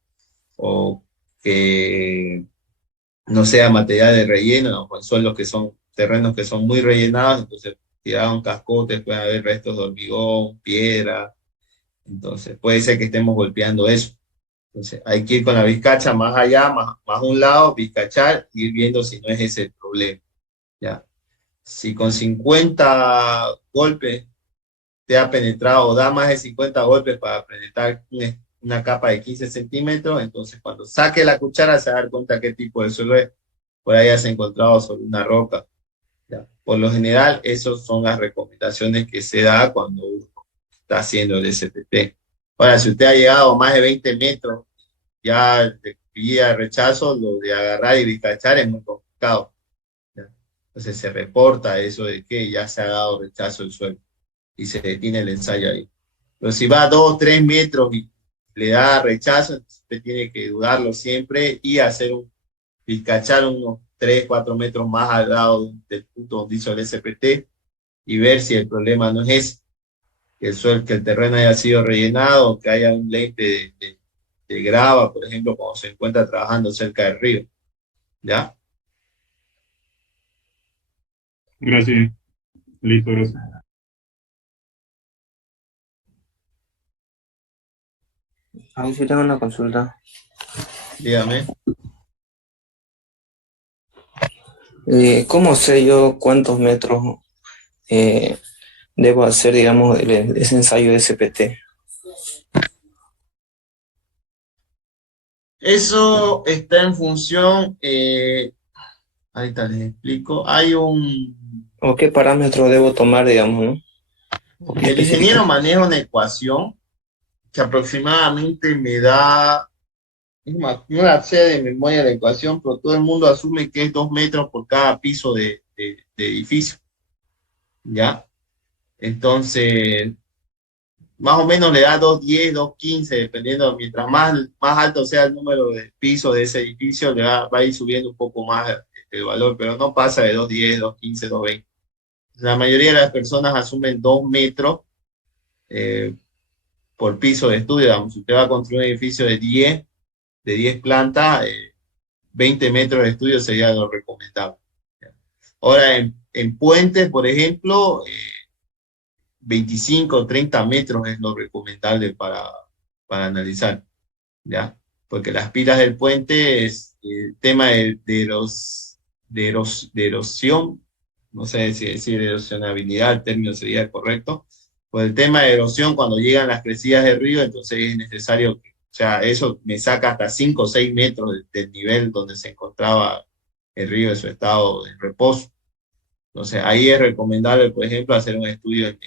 o que no sea material de relleno, o en suelos que son terrenos que son muy rellenados, entonces tiraron cascotes, puede haber restos de hormigón, piedra, entonces puede ser que estemos golpeando eso. Entonces hay que ir con la vizcacha más allá, más a un lado, vizcachar y ir viendo si no es ese el problema. ¿Ya? Si con 50 golpes te ha penetrado o da más de 50 golpes para penetrar una capa de 15 centímetros, entonces cuando saque la cuchara se va a dar cuenta qué tipo de suelo es. Por ahí has encontrado sobre una roca. ¿Ya? Por lo general, esas son las recomendaciones que se da cuando uno está haciendo el SPT. Ahora, si usted ha llegado a más de 20 metros, ya de pide rechazo, lo de agarrar y bicachar es muy complicado. ¿Ya? Entonces se reporta eso de que ya se ha dado rechazo el suelo y se detiene el ensayo ahí. Pero si va a 2, 3 metros y le da rechazo, usted tiene que dudarlo siempre y hacer bizcachar unos 3, 4 metros más al lado del punto donde hizo el SPT y ver si el problema no es ese, que el terreno haya sido rellenado, que haya un lente de grava, por ejemplo, cuando se encuentra trabajando cerca del río. ¿Ya? Gracias. Listo, gracias. Ahí sí tengo una consulta. Dígame. ¿Cómo sé yo cuántos metros debo hacer, digamos, ese ensayo de SPT? Eso está en función, ahorita les explico, ¿O qué parámetro debo tomar, digamos, ¿no? ¿O qué el ingeniero especificar? maneja una ecuación que aproximadamente me da, no la sé de memoria la ecuación, pero todo el mundo asume que es 2 metros por cada piso de edificio, ¿ya? Entonces, más o menos le da 2,10, 15 dependiendo, mientras más alto sea el número de pisos de ese edificio, va a ir subiendo un poco más el valor, pero no pasa de 2,10, 2,15, 2,20. La mayoría de las personas asumen 2 metros eh, por piso de estudio. Digamos, si usted va a construir un edificio de diez plantas, 20 metros de estudio sería lo recomendable. Ahora, en puentes, por ejemplo, 25 o 30 metros es lo recomendable para analizar, ¿ya? Porque las pilas del puente es el tema de erosión, no sé si decir erosionabilidad, el término sería correcto. Por el tema de erosión, cuando llegan las crecidas del río, entonces es necesario que sea, eso me saca hasta 5 o 6 metros del nivel donde se encontraba el río en su estado de reposo. Entonces, ahí es recomendable, por ejemplo, hacer un estudio en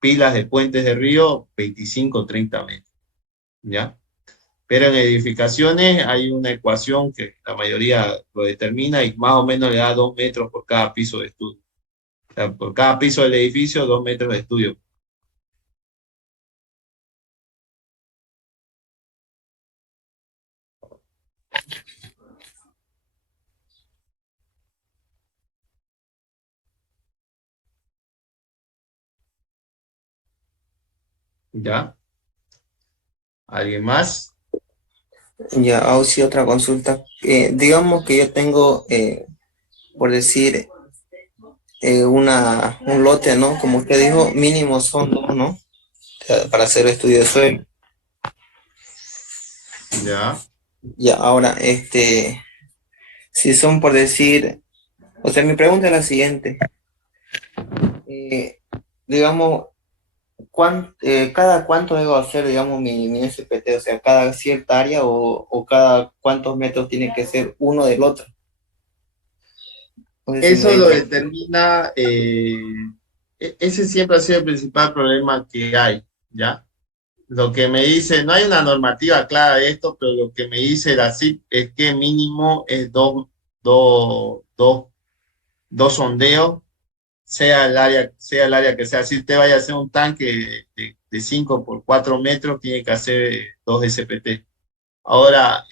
pilas de puentes de río, 25 o 30 metros, ¿ya? Pero en edificaciones hay una ecuación que la mayoría lo determina y más o menos le da 2 metros por cada piso de estudio. O sea, por cada piso del edificio, 2 metros de estudio. ¿Ya? ¿Alguien más? Ya, sí, otra consulta. Digamos que yo tengo, por decir, un lote, ¿no? Como usted dijo, mínimo son dos, ¿no? O sea, para hacer estudio de suelo. ¿Ya? Ya, ahora, si son por decir, o sea, mi pregunta es la siguiente. Eh, digamos, ¿cada cuánto debo hacer, digamos, mi SPT? O sea, cada cierta área o cada cuántos metros tiene que ser uno del otro. No sé si me Eso doy a lo entender. determina, ese siempre ha sido el principal problema que hay, ¿ya? Lo que me dice, no hay una normativa clara de esto, pero lo que me dice la CIP es que mínimo es dos, dos, dos sondeos, sea el área que sea. Si usted vaya a hacer un tanque de 5 por 4 metros, tiene que hacer 2 SPT. Ahora,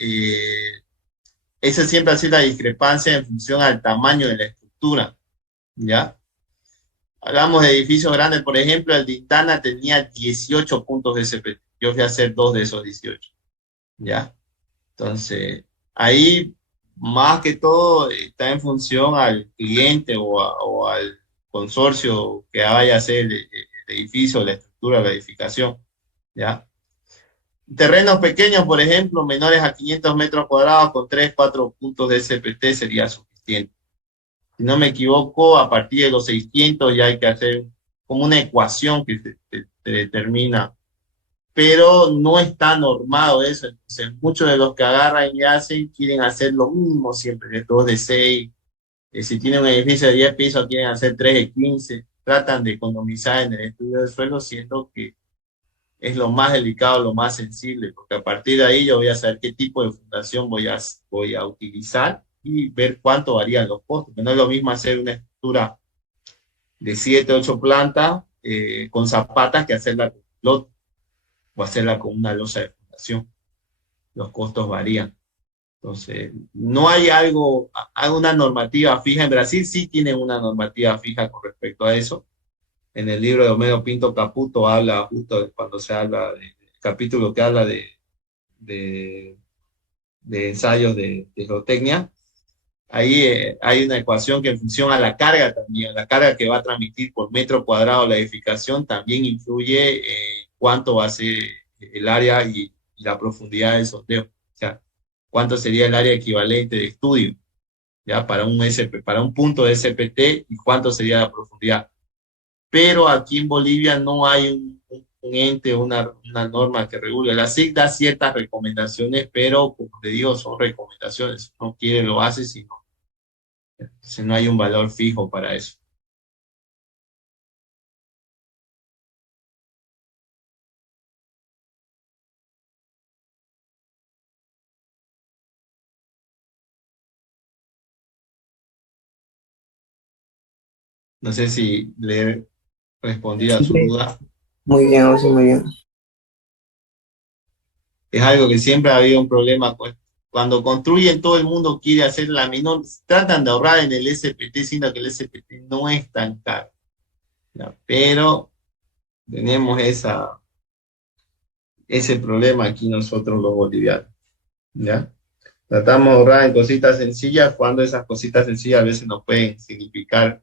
esa siempre ha sido la discrepancia en función al tamaño de la estructura, ¿ya? Hablamos de edificios grandes, por ejemplo, el de Intana tenía 18 puntos de SPT. Yo fui a hacer 2 de esos 18, ¿ya? Entonces, ahí más que todo está en función al cliente o al consorcio que vaya a hacer el edificio, la estructura, la edificación, ¿ya? Terrenos pequeños, por ejemplo, menores a 500 metros cuadrados con 3 4 puntos de SPT sería suficiente. Si no me equivoco, a partir de los 600 ya hay que hacer como una ecuación que se determina, pero no está normado eso. Entonces, muchos de los que agarran y hacen quieren hacer lo mismo siempre, de 2 de 6. Si tienen un edificio de 10 pisos, quieren hacer 3 de 15. Tratan de economizar en el estudio del suelo, siendo que es lo más delicado, lo más sensible, porque a partir de ahí yo voy a saber qué tipo de fundación voy a utilizar y ver cuánto varían los costos. No es lo mismo hacer una estructura de 7 8 plantas con zapatas que hacerla con lote o hacerla con una losa de fundación. Los costos varían. Entonces, no hay alguna normativa fija. En Brasil sí tienen una normativa fija con respecto a eso. En el libro de Homero Pinto Caputo habla justo cuando se habla del capítulo que habla de, de ensayos de geotecnia. Ahí hay una ecuación que en función a la carga también, la carga que va a transmitir por metro cuadrado la edificación, también influye cuánto va a ser el área y la profundidad del sondeo. O sea, cuánto sería el área equivalente de estudio, ¿ya? Para un punto de SPT y cuánto sería la profundidad. Pero aquí en Bolivia no hay un ente, una norma que regule. La SIC da ciertas recomendaciones, pero como te digo, son recomendaciones. Si no quiere, lo hace, si no hay un valor fijo para eso. No sé si le he respondido a su duda. Muy bien, sí, muy bien. Es algo que siempre ha habido un problema. Pues, cuando construyen, todo el mundo quiere hacer la menor, tratan de ahorrar en el SPT, siendo que el SPT no es tan caro, ¿ya? Pero tenemos ese problema aquí nosotros los bolivianos, ¿ya? Tratamos de ahorrar en cositas sencillas, cuando esas cositas sencillas a veces nos pueden significar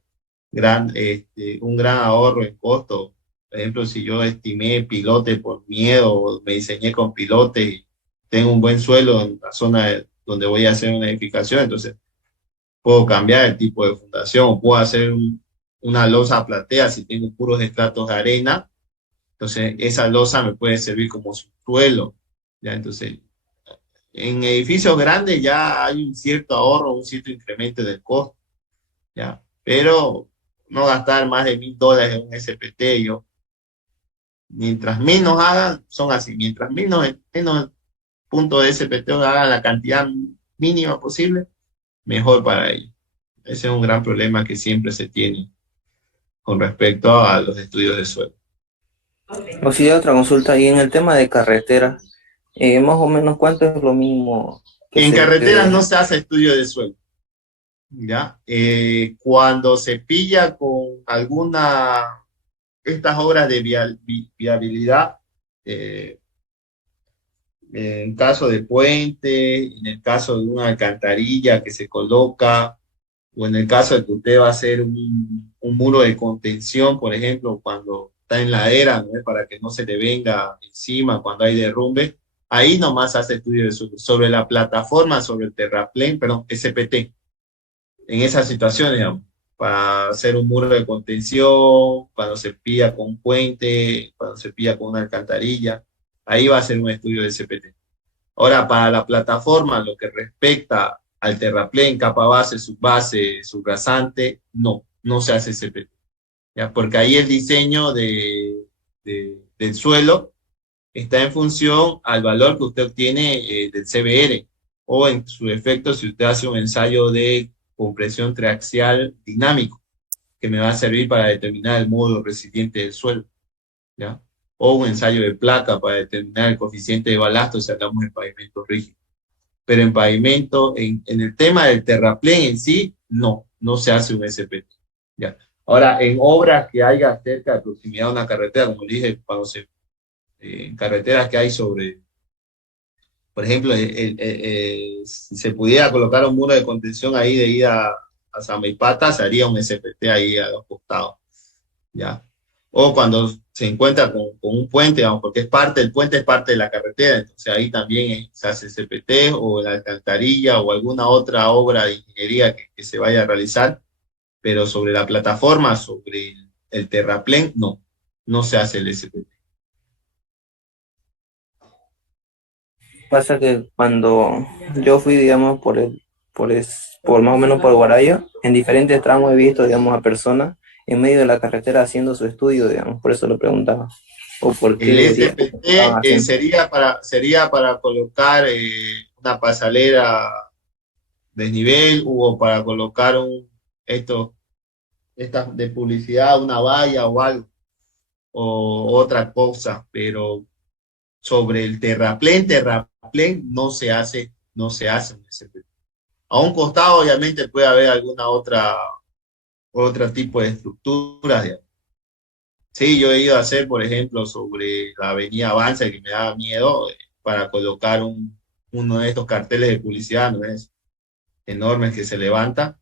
un gran ahorro en costo. Por ejemplo, si yo estimé pilote por miedo, me diseñé con pilote y tengo un buen suelo en la zona donde voy a hacer una edificación, entonces puedo cambiar el tipo de fundación o puedo hacer una losa platea si tengo puros estratos de arena. Entonces esa losa me puede servir como suelo. ¿ya? Entonces, en edificios grandes ya hay un cierto ahorro, un cierto incremento del costo, ¿ya? Pero no gastar más de $1000 en un SPT, yo, mientras menos hagan, son así, mientras menos puntos de SPT hagan la cantidad mínima posible, mejor para ellos. Ese es un gran problema que siempre se tiene con respecto a los estudios de suelo. O si otra consulta, y en el tema de carretera, más o menos cuánto es lo mínimo que En se carreteras no debe. se hace estudio de suelo, ¿ya? Cuando se pilla con alguna, estas obras de viabilidad, eh, en caso de puente, en el caso de una alcantarilla que se coloca, o en el caso de que usted va a hacer un muro de contención, por ejemplo, cuando está en ladera, ¿no? Para que no se le venga encima cuando hay derrumbe, ahí nomás hace estudio de suelo. Sobre la plataforma, sobre el terraplén, perdón, SPT, en esas situaciones, digamos, para hacer un muro de contención, cuando se pilla con un puente, cuando se pilla con una alcantarilla, ahí va a ser un estudio de SPT. Ahora, para la plataforma, lo que respecta al terraplén, capa base, subbase, subrasante, no se hace SPT, ¿ya? Porque ahí el diseño del suelo está en función al valor que usted obtiene del CBR, o en su efecto, si usted hace un ensayo de compresión triaxial dinámico, que me va a servir para determinar el modo resiliente del suelo, ¿ya? O un ensayo de placa para determinar el coeficiente de balasto si hablamos de pavimento rígido. Pero en pavimento, en el tema del terraplén en sí, no se hace un SPT, ¿ya? Ahora, en obras que haya cerca de proximidad de una carretera, como dije, cuando en carreteras que hay sobre, por ejemplo, si se pudiera colocar un muro de contención ahí de ida a Samaipata, se haría un SPT ahí a los costados, ¿ya? O cuando se encuentra con un puente, digamos, porque el puente es parte de la carretera, entonces ahí también se hace CPT o la alcantarilla o alguna otra obra de ingeniería que se vaya a realizar, pero sobre la plataforma, sobre el terraplén, no se hace el SPT. Pasa que cuando yo fui, digamos, por más o menos por Guaraya, en diferentes tramos he visto, digamos, a personas en medio de la carretera haciendo su estudio, digamos, por eso lo preguntaba. O por qué El debería, lo estaban SPT haciendo. sería para colocar una pasalera desnivel o para colocar estos, estas de publicidad, una valla o algo, o otra cosa, pero sobre el terraplén no se hace un SPT. A un costado, obviamente, puede haber alguna otro tipo de estructuras. Sí, yo he ido a hacer, por ejemplo, sobre la avenida Avanza, que me daba miedo, para colocar uno de estos carteles de publicidad, ¿no es? Enormes que se levantan.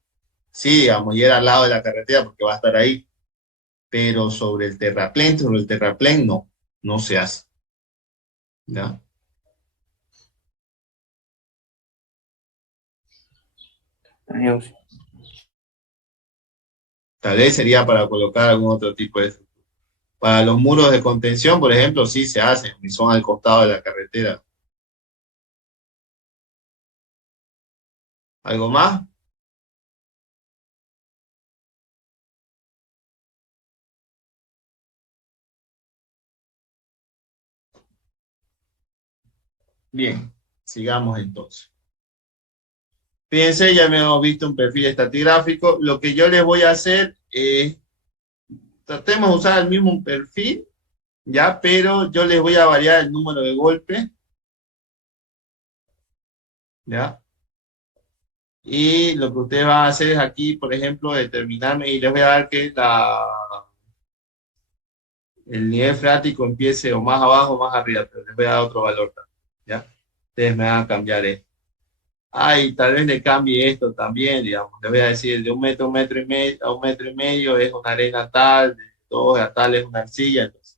Sí, digamos, y era al lado de la carretera porque va a estar ahí, pero sobre el terraplén no se hace, ¿ya? Tal vez sería para colocar algún otro tipo de estructura. Para los muros de contención, por ejemplo, sí se hacen y son al costado de la carretera. ¿Algo más? Bien, sigamos entonces. Fíjense, ya me hemos visto un perfil estratigráfico. Lo que yo les voy a hacer es, tratemos de usar el mismo perfil, ¿ya? Pero yo les voy a variar el número de golpes, ¿ya? Y lo que ustedes van a hacer es aquí, por ejemplo, determinarme y les voy a dar que el nivel freático empiece o más abajo o más arriba, pero les voy a dar otro valor también, ¿ya? Ustedes me van a cambiar esto. Ay, tal vez le cambie esto también, digamos. Le voy a decir de 1 metro, 1 metro y medio, a 1 metro y medio es una arena tal, de 2 a tal es una arcilla. Entonces,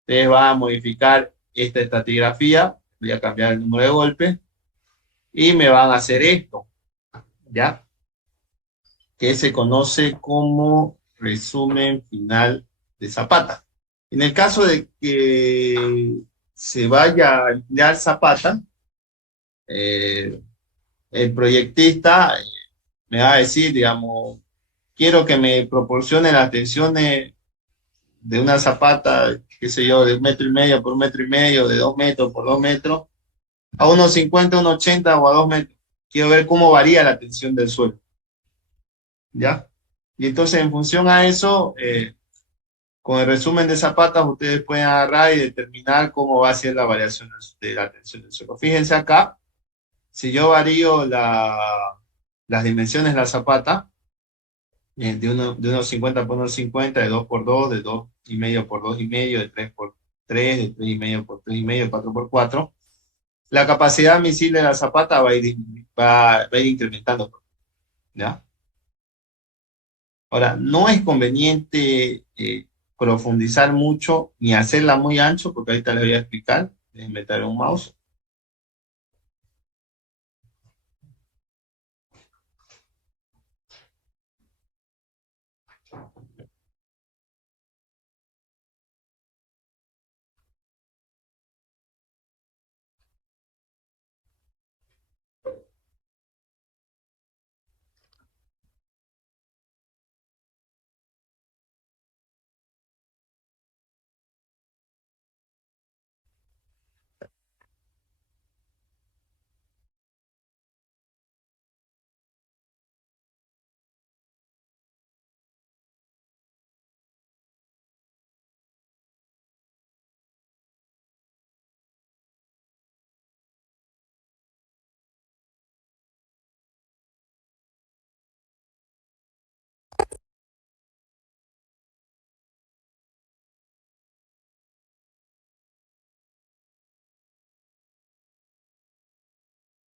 ustedes van a modificar esta estratigrafía, voy a cambiar el número de golpes y me van a hacer esto, ¿ya? Que se conoce como resumen final de Zapata. En el caso de que se vaya a alquilar zapata, el proyectista me va a decir, digamos, quiero que me proporcione las tensiones de una zapata, qué sé yo, de 1,5 m por 1,5 m, de 2 metros por 2 metros, a 1,50 m, 1,80 m o a 2 metros. Quiero ver cómo varía la tensión del suelo. ¿Ya? Y entonces, en función a eso, con el resumen de zapatas, ustedes pueden agarrar y determinar cómo va a ser la variación de la tensión del suelo. Fíjense acá, si yo varío las dimensiones de la zapata, de unos 50 por unos 50, de 2 por 2, de 2,5 por 2,5, de 3 por 3, de 3,5 por 3,5, de 4 por 4, la capacidad misible de la zapata va a ir incrementando. ¿Ya? Ahora, no es conveniente profundizar mucho ni hacerla muy ancho, porque ahorita les voy a explicar. Déjenme meter un mouse.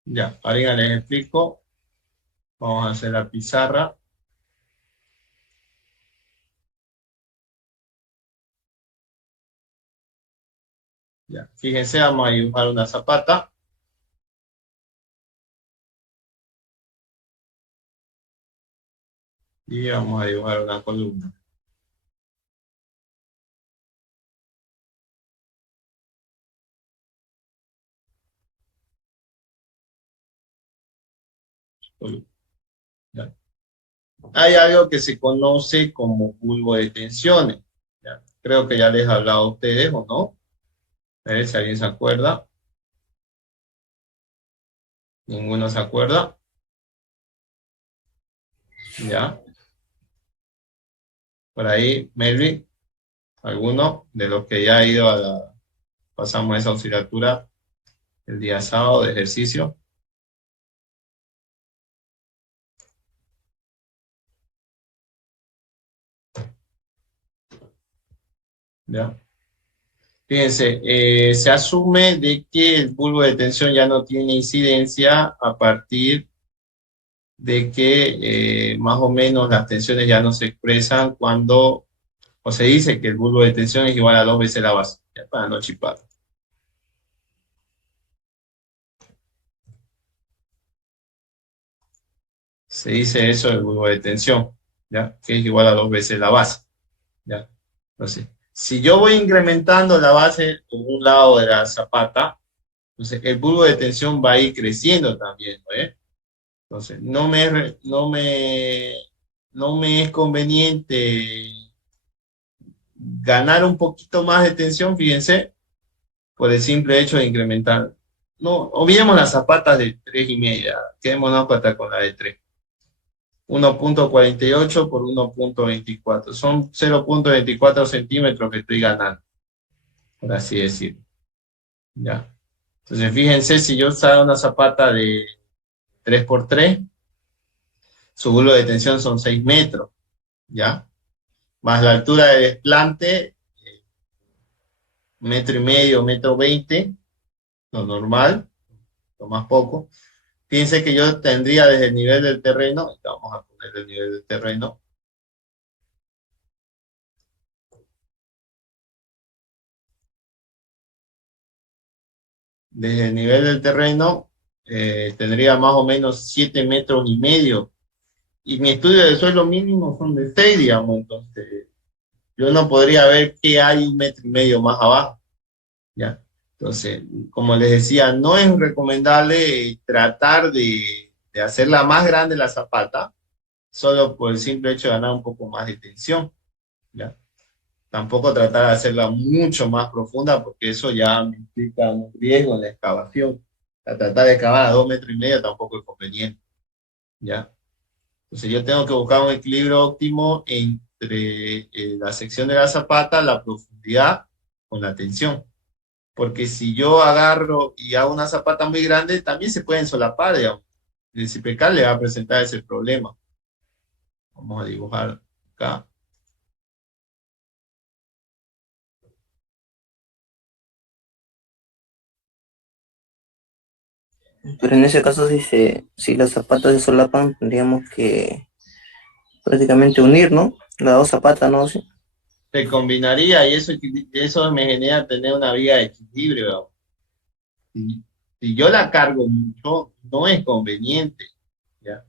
Ya, ahora ya les explico. Vamos a hacer la pizarra. Ya, fíjense, vamos a dibujar una zapata. Y vamos a dibujar una columna. ¿Ya? Hay algo que se conoce como bulbo de tensiones. ¿Ya? Creo que ya les he hablado a ustedes, ¿o no? A ver si alguien se acuerda. ¿Ninguno se acuerda? ¿Ya? Por ahí, Melvin, alguno de los que ya ha ido pasamos esa auxiliatura el día sábado de ejercicio. ¿Ya? Fíjense, se asume de que el bulbo de tensión ya no tiene incidencia a partir de que más o menos las tensiones ya no se expresan cuando, o se dice que el bulbo de tensión es igual a 2 veces la base, ya para no chipar. Se dice eso del bulbo de tensión, ¿ya? Que es igual a 2 veces la base, ¿ya? Entonces, si yo voy incrementando la base por un lado de la zapata, entonces el bulbo de tensión va a ir creciendo también, ¿no? Entonces, no me es conveniente ganar un poquito más de tensión, fíjense, por el simple hecho de incrementar. No, olvidemos las zapatas de 3,5, quedémonos con la de 3. 1,48 por 1,24. Son 0,24 centímetros que estoy ganando, por así decirlo. ¿Ya? Entonces, fíjense, si yo usara una zapata de 3x3, su bulbo de tensión son 6 metros, ¿ya? Más la altura de desplante, 1,5 m, 1,20 m, lo normal, lo más poco. Fíjense que yo tendría desde el nivel del terreno, vamos a poner el nivel del terreno, desde el nivel del terreno tendría más o menos 7,5 m, y mi estudio de suelo mínimo son de 6, digamos, entonces yo no podría ver que hay 1,5 m más abajo, ¿ya? Entonces, como les decía, no es recomendable tratar de hacerla más grande la zapata, solo por el simple hecho de ganar un poco más de tensión, ¿ya? Tampoco tratar de hacerla mucho más profunda, porque eso ya me implica un riesgo en la excavación. Tratar de excavar a 2,5 metros tampoco es conveniente, ¿ya? Entonces yo tengo que buscar un equilibrio óptimo entre la sección de la zapata, la profundidad con la tensión. Porque si yo agarro y hago una zapata muy grande, también se pueden solapar, digamos. El CPK le va a presentar ese problema. Vamos a dibujar acá. Pero en ese caso, si las zapatas se solapan, tendríamos que prácticamente unir, ¿no? Las dos zapatas, ¿no? Sí. Se combinaría y eso me genera tener una viga de equilibrio, digamos. Si, si yo la cargo mucho, no es conveniente, ¿ya?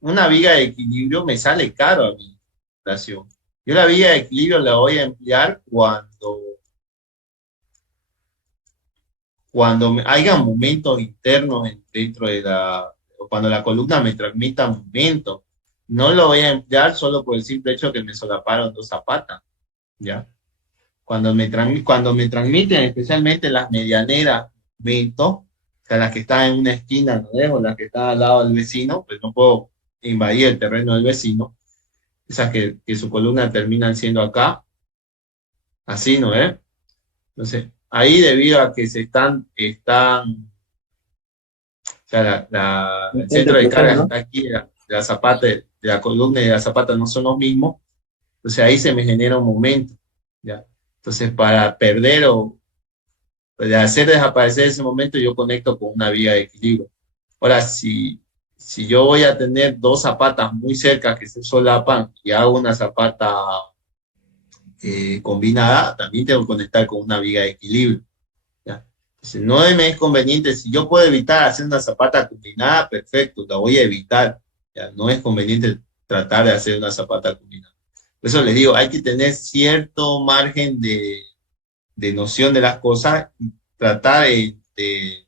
Una viga de equilibrio me sale caro a mi instalación. Yo la viga de equilibrio la voy a emplear cuando haya momentos internos dentro de o cuando la columna me transmita momentos. No lo voy a emplear solo por el simple hecho que me solaparon dos zapatas, ¿ya? Cuando me transmiten especialmente las medianeras momentos, o sea, las que están en una esquina, ¿no es? O las que están al lado del vecino, pues no puedo invadir el terreno del vecino, esas que su columna terminan siendo acá, así, ¿no es? Entonces, ahí debido a que o sea, el Bastante centro de carga presión, ¿no? está aquí, de la zapata, de la columna y de la zapata no son los mismos, entonces ahí se me genera un momento, ¿ya? Entonces, para perder o de hacer desaparecer ese momento, yo conecto con una vía de equilibrio. Ahora, si yo voy a tener dos zapatas muy cerca que se solapan y hago una zapata combinada, también tengo que conectar con una viga de equilibrio, ¿ya? Entonces, no me es conveniente, si yo puedo evitar hacer una zapata combinada, perfecto, la voy a evitar, ¿ya? No es conveniente tratar de hacer una zapata combinada. Por eso les digo, hay que tener cierto margen de noción de las cosas y tratar de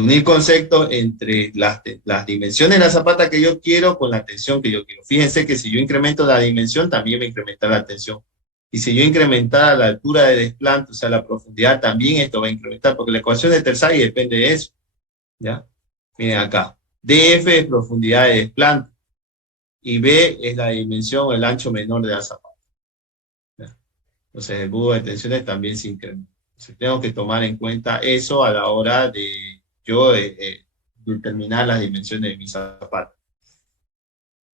unir conceptos entre las dimensiones de la zapata que yo quiero con la tensión que yo quiero. Fíjense que si yo incremento la dimensión, también me incrementa la tensión. Y si yo incrementara la altura de desplante, o sea, la profundidad, también esto va a incrementar, porque la ecuación de Tersaghi depende de eso, ¿ya? Miren acá. DF es profundidad de desplante y B es la dimensión, el ancho menor de la zapata, ¿ya? Entonces, el budo de tensiones también se incrementa. Entonces, tengo que tomar en cuenta eso a la hora de yo determinar las dimensiones de mis zapatos.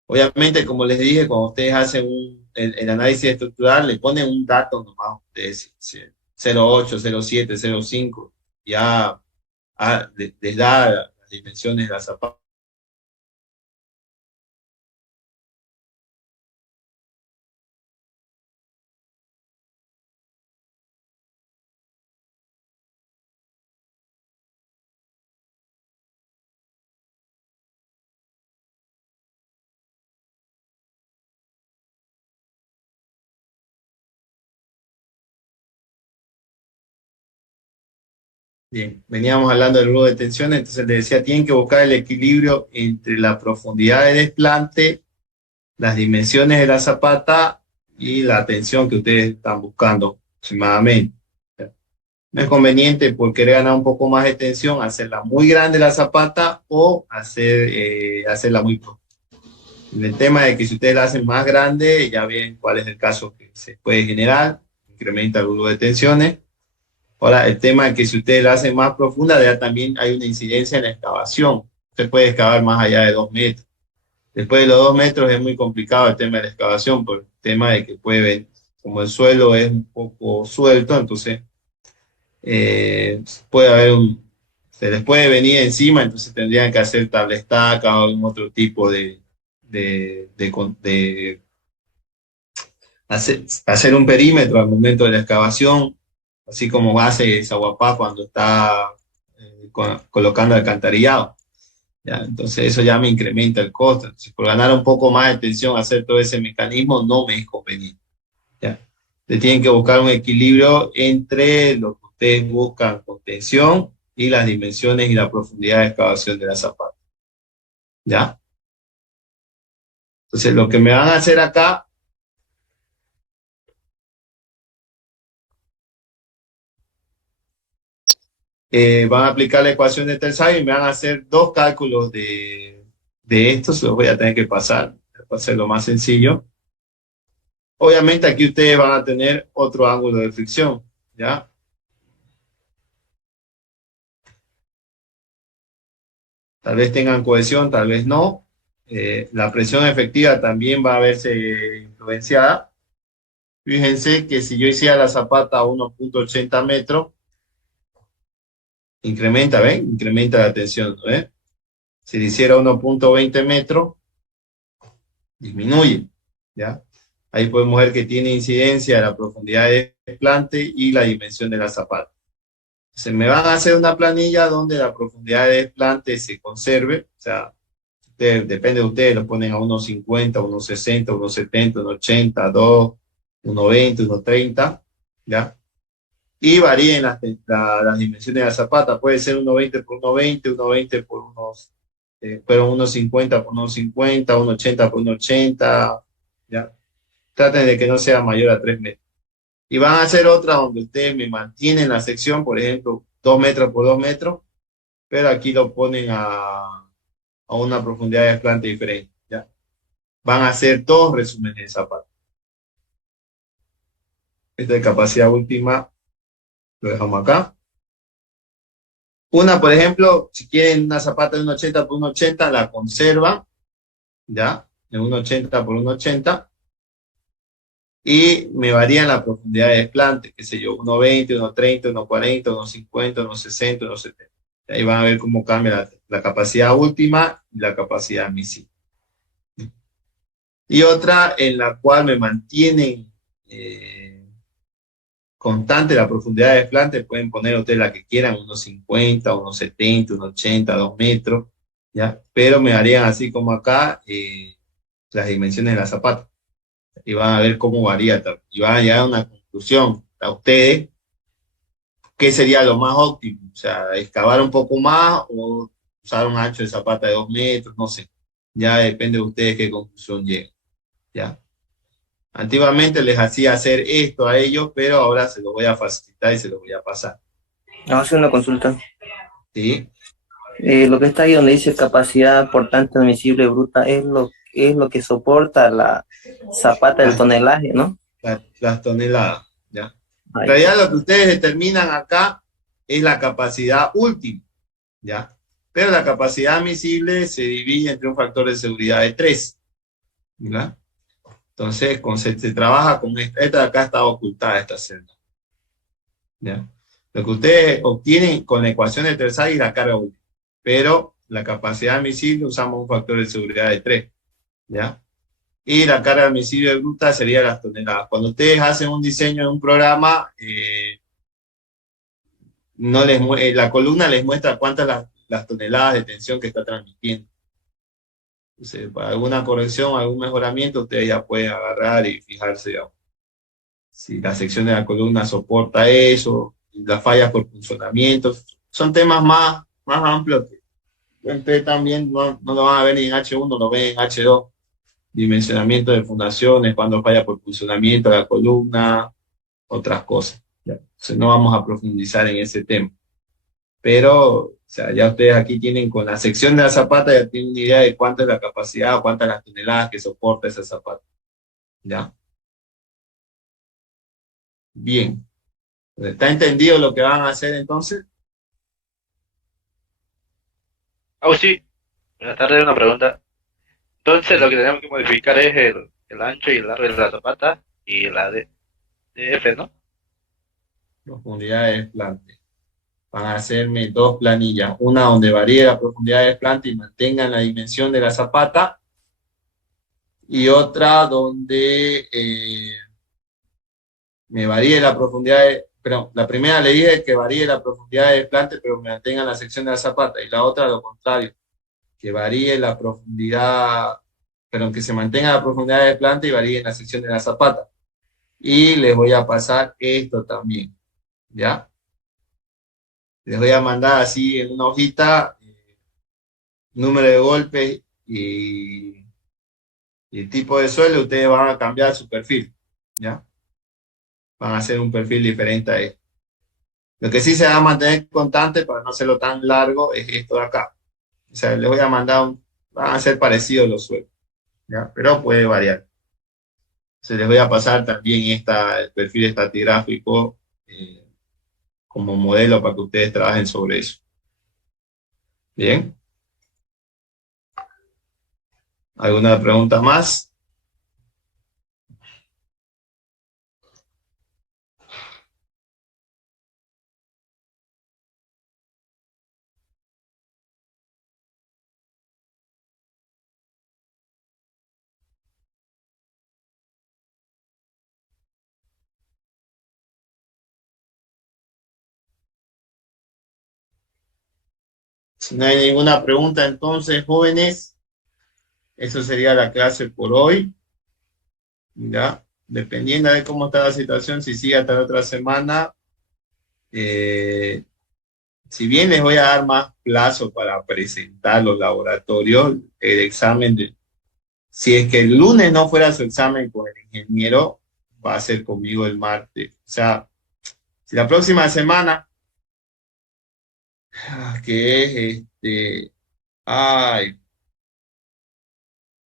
Obviamente, como les dije, cuando ustedes hacen el análisis estructural, le ponen un dato nomás, ustedes, 0,8, 0,7, 0,5, ya les da las dimensiones de la zapata. Bien, veníamos hablando del rudo de tensión, entonces les decía, tienen que buscar el equilibrio entre la profundidad de desplante, las dimensiones de la zapata y la tensión que ustedes están buscando aproximadamente. No es conveniente por querer ganar un poco más de tensión hacerla muy grande la zapata o hacerla muy profunda. En el tema de que si ustedes la hacen más grande, ya ven cuál es el caso que se puede generar, incrementa el grupo de tensiones. Ahora, el tema de que si ustedes la hacen más profunda, ya también hay una incidencia en la excavación. Usted puede excavar más allá de 2 metros. Después de los 2 metros es muy complicado el tema de la excavación, por el tema de que como el suelo es un poco suelto, entonces puede haber se les puede venir encima, entonces tendrían que hacer tabla estaca o algún otro tipo de hacer un perímetro al momento de la excavación, así como hace Zaguapá cuando está colocando alcantarillado, ¿ya? Entonces eso ya me incrementa el costo. Entonces, por ganar un poco más de tensión, hacer todo ese mecanismo no me es conveniente, ¿ya? Ustedes tienen que buscar un equilibrio entre lo que ustedes buscan contención y las dimensiones y la profundidad de excavación de la zapata. ¿Ya? Entonces, lo que me van a hacer acá, van a aplicar la ecuación de Tersay y me van a hacer dos cálculos de esto, se los voy a tener que pasar, para hacerlo más sencillo. Obviamente aquí ustedes van a tener otro ángulo de fricción, ¿ya? Tal vez tengan cohesión, tal vez no. La presión efectiva también va a verse influenciada. Fíjense que si yo hiciera la zapata a 1.80 metros, incrementa, ¿ven? Incrementa la tensión, ¿ven? Si le hiciera 1.20 metros, disminuye, ¿ya? Ahí podemos ver que tiene incidencia la profundidad de desplante y la dimensión de la zapata. Se me van a hacer una planilla donde la profundidad de desplante se conserve, o sea, depende de ustedes, lo ponen a 1.50, 1.60, 1.70, 1.80, 2, 1.20, 1.30, ¿ya? Y varíen las dimensiones de la zapata, puede ser 1.20 por 1.20, 1.20 por unos, pero 1.50 por 1.50, 1.80 por 1.80, ¿ya? Traten de que no sea mayor a 3 metros. Y van a hacer otra donde ustedes me mantienen la sección, por ejemplo, 2 metros por 2 metros, pero aquí lo ponen a una profundidad de desplante diferente, ¿ya? Van a hacer dos resúmenes de zapata. Esta de capacidad última lo dejamos acá. Una, por ejemplo, si quieren una zapata de 1.80 por 1.80, la conservan, ¿ya? De 1.80 por 1.80. Y me varían la profundidad de desplante, qué sé yo, 1.20, 1.30, 1.40, 1.50, 1.60, 1.70. Ahí van a ver cómo cambia la capacidad última y la capacidad admisible. Y otra en la cual me mantienen constante la profundidad de desplante, pueden poner ustedes la que quieran, 1.50, 1.70, 1.80, 2 metros, ¿ya? Pero me harían así como acá las dimensiones de la zapata. Y van a ver cómo varía. Y van a llegar a una conclusión a ustedes, qué sería lo más óptimo. O sea, excavar un poco más o usar un ancho de zapata de 2 metros, no sé. Ya depende de ustedes qué conclusión lleguen. ¿Ya? Antiguamente les hacía hacer esto a ellos, pero ahora se lo voy a facilitar y se lo voy a pasar. Vamos a hacer una consulta. ¿Sí? Lo que está ahí donde dice capacidad portante admisible bruta es lo que soporta la zapata del tonelaje, ¿no? Las toneladas, ¿ya? Ahí. En realidad lo que ustedes determinan acá es la capacidad última, ¿ya? Pero la capacidad admisible se divide entre un factor de seguridad de 3, ¿verdad? Entonces, se trabaja con esta de acá está ocultada, esta celda, ¿ya? Lo que ustedes obtienen con la ecuación de Tersay es la carga última, pero la capacidad admisible usamos un factor de seguridad de 3, ¿ya? Y la carga admisible bruta sería las toneladas. Cuando ustedes hacen un diseño de un programa, no la columna les muestra cuántas las toneladas de tensión que está transmitiendo. Entonces, para alguna corrección, algún mejoramiento, ustedes ya pueden agarrar y fijarse, digamos, si la sección de la columna soporta eso, las fallas por funcionamiento. Son temas más amplios que ustedes también no lo van a ver ni en H1, lo ven en H2. Dimensionamiento de fundaciones, cuando falla por funcionamiento de la columna, otras cosas. ¿Ya? Entonces no vamos a profundizar en ese tema. Pero, o sea, ya ustedes aquí tienen con la sección de la zapata, ya tienen una idea de cuánta es la capacidad o cuántas las toneladas que soporta esa zapata. ¿Ya? Bien. ¿Está entendido lo que van a hacer entonces? Sí, buenas tardes, una pregunta. Entonces lo que tenemos que modificar es el ancho y el largo de la zapata y la DF, ¿no? Profundidad de desplante. Van a hacerme dos planillas. Una donde varíe la profundidad de desplante y mantengan la dimensión de la zapata. Y otra donde me varíe la profundidad de... Pero la primera le dije que varíe la profundidad de desplante, pero me mantengan la sección de la zapata. Y la otra lo contrario, que varíe la profundidad, pero que se mantenga la profundidad de desplante y varíe la sección de la zapata. Y les voy a pasar esto también, ¿ya? Les voy a mandar así en una hojita número de golpes y tipo de suelo. Ustedes van a cambiar su perfil, ¿ya? Van a hacer un perfil diferente a este. Lo que sí se va a mantener constante para no hacerlo tan largo es esto de acá. O sea, les voy a mandar van a ser parecidos los suelos, ¿ya? Pero puede variar. Se les voy a pasar también el perfil estratigráfico como modelo para que ustedes trabajen sobre eso. Bien. ¿Alguna pregunta más? Si no hay ninguna pregunta, entonces, jóvenes, eso sería la clase por hoy. ¿Ya? Dependiendo de cómo está la situación, si sigue hasta la otra semana, si bien les voy a dar más plazo para presentar los laboratorios, el examen si es que el lunes no fuera su examen con el ingeniero, va a ser conmigo el martes. O sea, si la próxima semana, que es ay,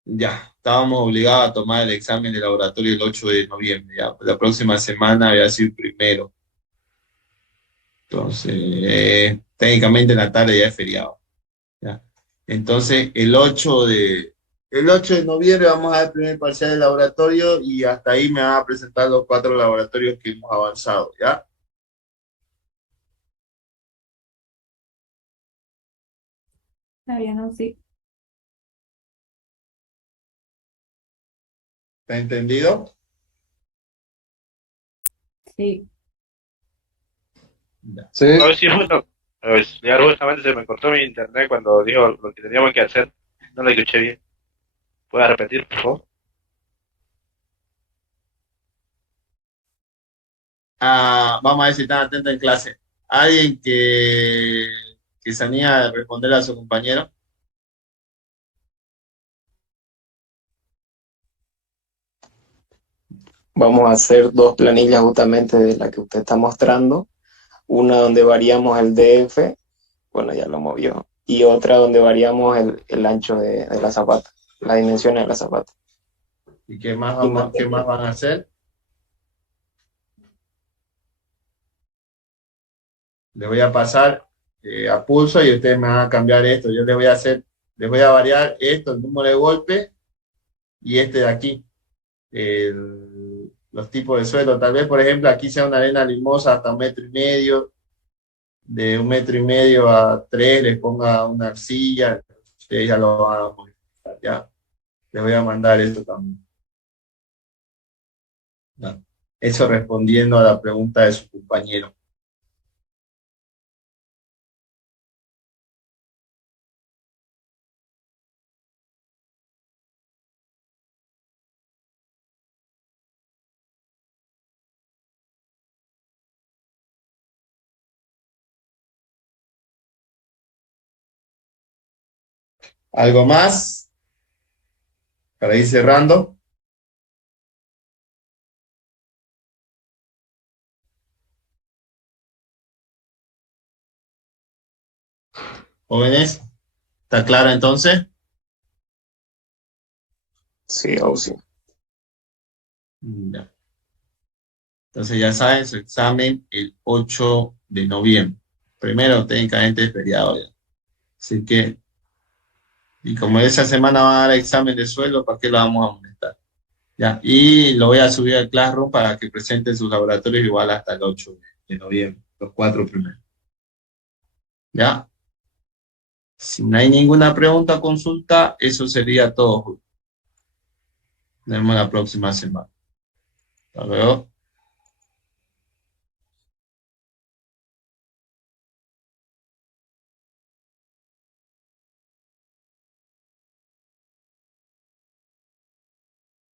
ya, estábamos obligados a tomar el examen de laboratorio el 8 de noviembre, ya, la próxima semana había sido el primero. Entonces, técnicamente en la tarde ya es feriado, ¿ya? Entonces, el 8 de noviembre vamos a dar el primer parcial de laboratorio y hasta ahí me van a presentar los 4 laboratorios que hemos avanzado, ¿ya? Está bien, ¿no? Sí. ¿Está entendido? Sí. Ya. Sí, A ver si justo, a ver, ya justamente se me cortó mi internet cuando dijo lo que teníamos que hacer. No lo escuché bien. ¿Puedes repetir, por favor? Vamos a ver si están atentos en clase. ¿Alguien que se anima a responder a su compañero? Vamos a hacer dos planillas justamente de la que usted está mostrando. Una donde variamos el DF, bueno, ya lo movió, y otra donde variamos el ancho de la zapata, las dimensiones de la zapata. ¿Y qué más van a hacer? Le voy a pasar a pulso y ustedes me van a cambiar esto. Yo les voy a variar esto, el número de golpe y este de aquí. Los tipos de suelo. Tal vez, por ejemplo, aquí sea una arena limosa hasta 1,5 metros, de 1,5 metros a 3 les ponga una arcilla, ustedes ya lo van a modificar, ya. Les voy a mandar esto también. Ya. Eso respondiendo a la pregunta de su compañero. ¿Algo más para ir cerrando? Jóvenes, ¿está claro entonces? Sí, o sí. Ya. Entonces ya saben, su examen el 8 de noviembre. Primero, técnicamente es feriado ya. Así que, y como esa semana va a dar examen de suelo, ¿para qué lo vamos a molestar? Ya, y lo voy a subir al Classroom para que presenten sus laboratorios igual hasta el 8 de noviembre, los 4 primeros. ¿Ya? Si no hay ninguna pregunta o consulta, eso sería todo. Nos vemos la próxima semana. Hasta luego.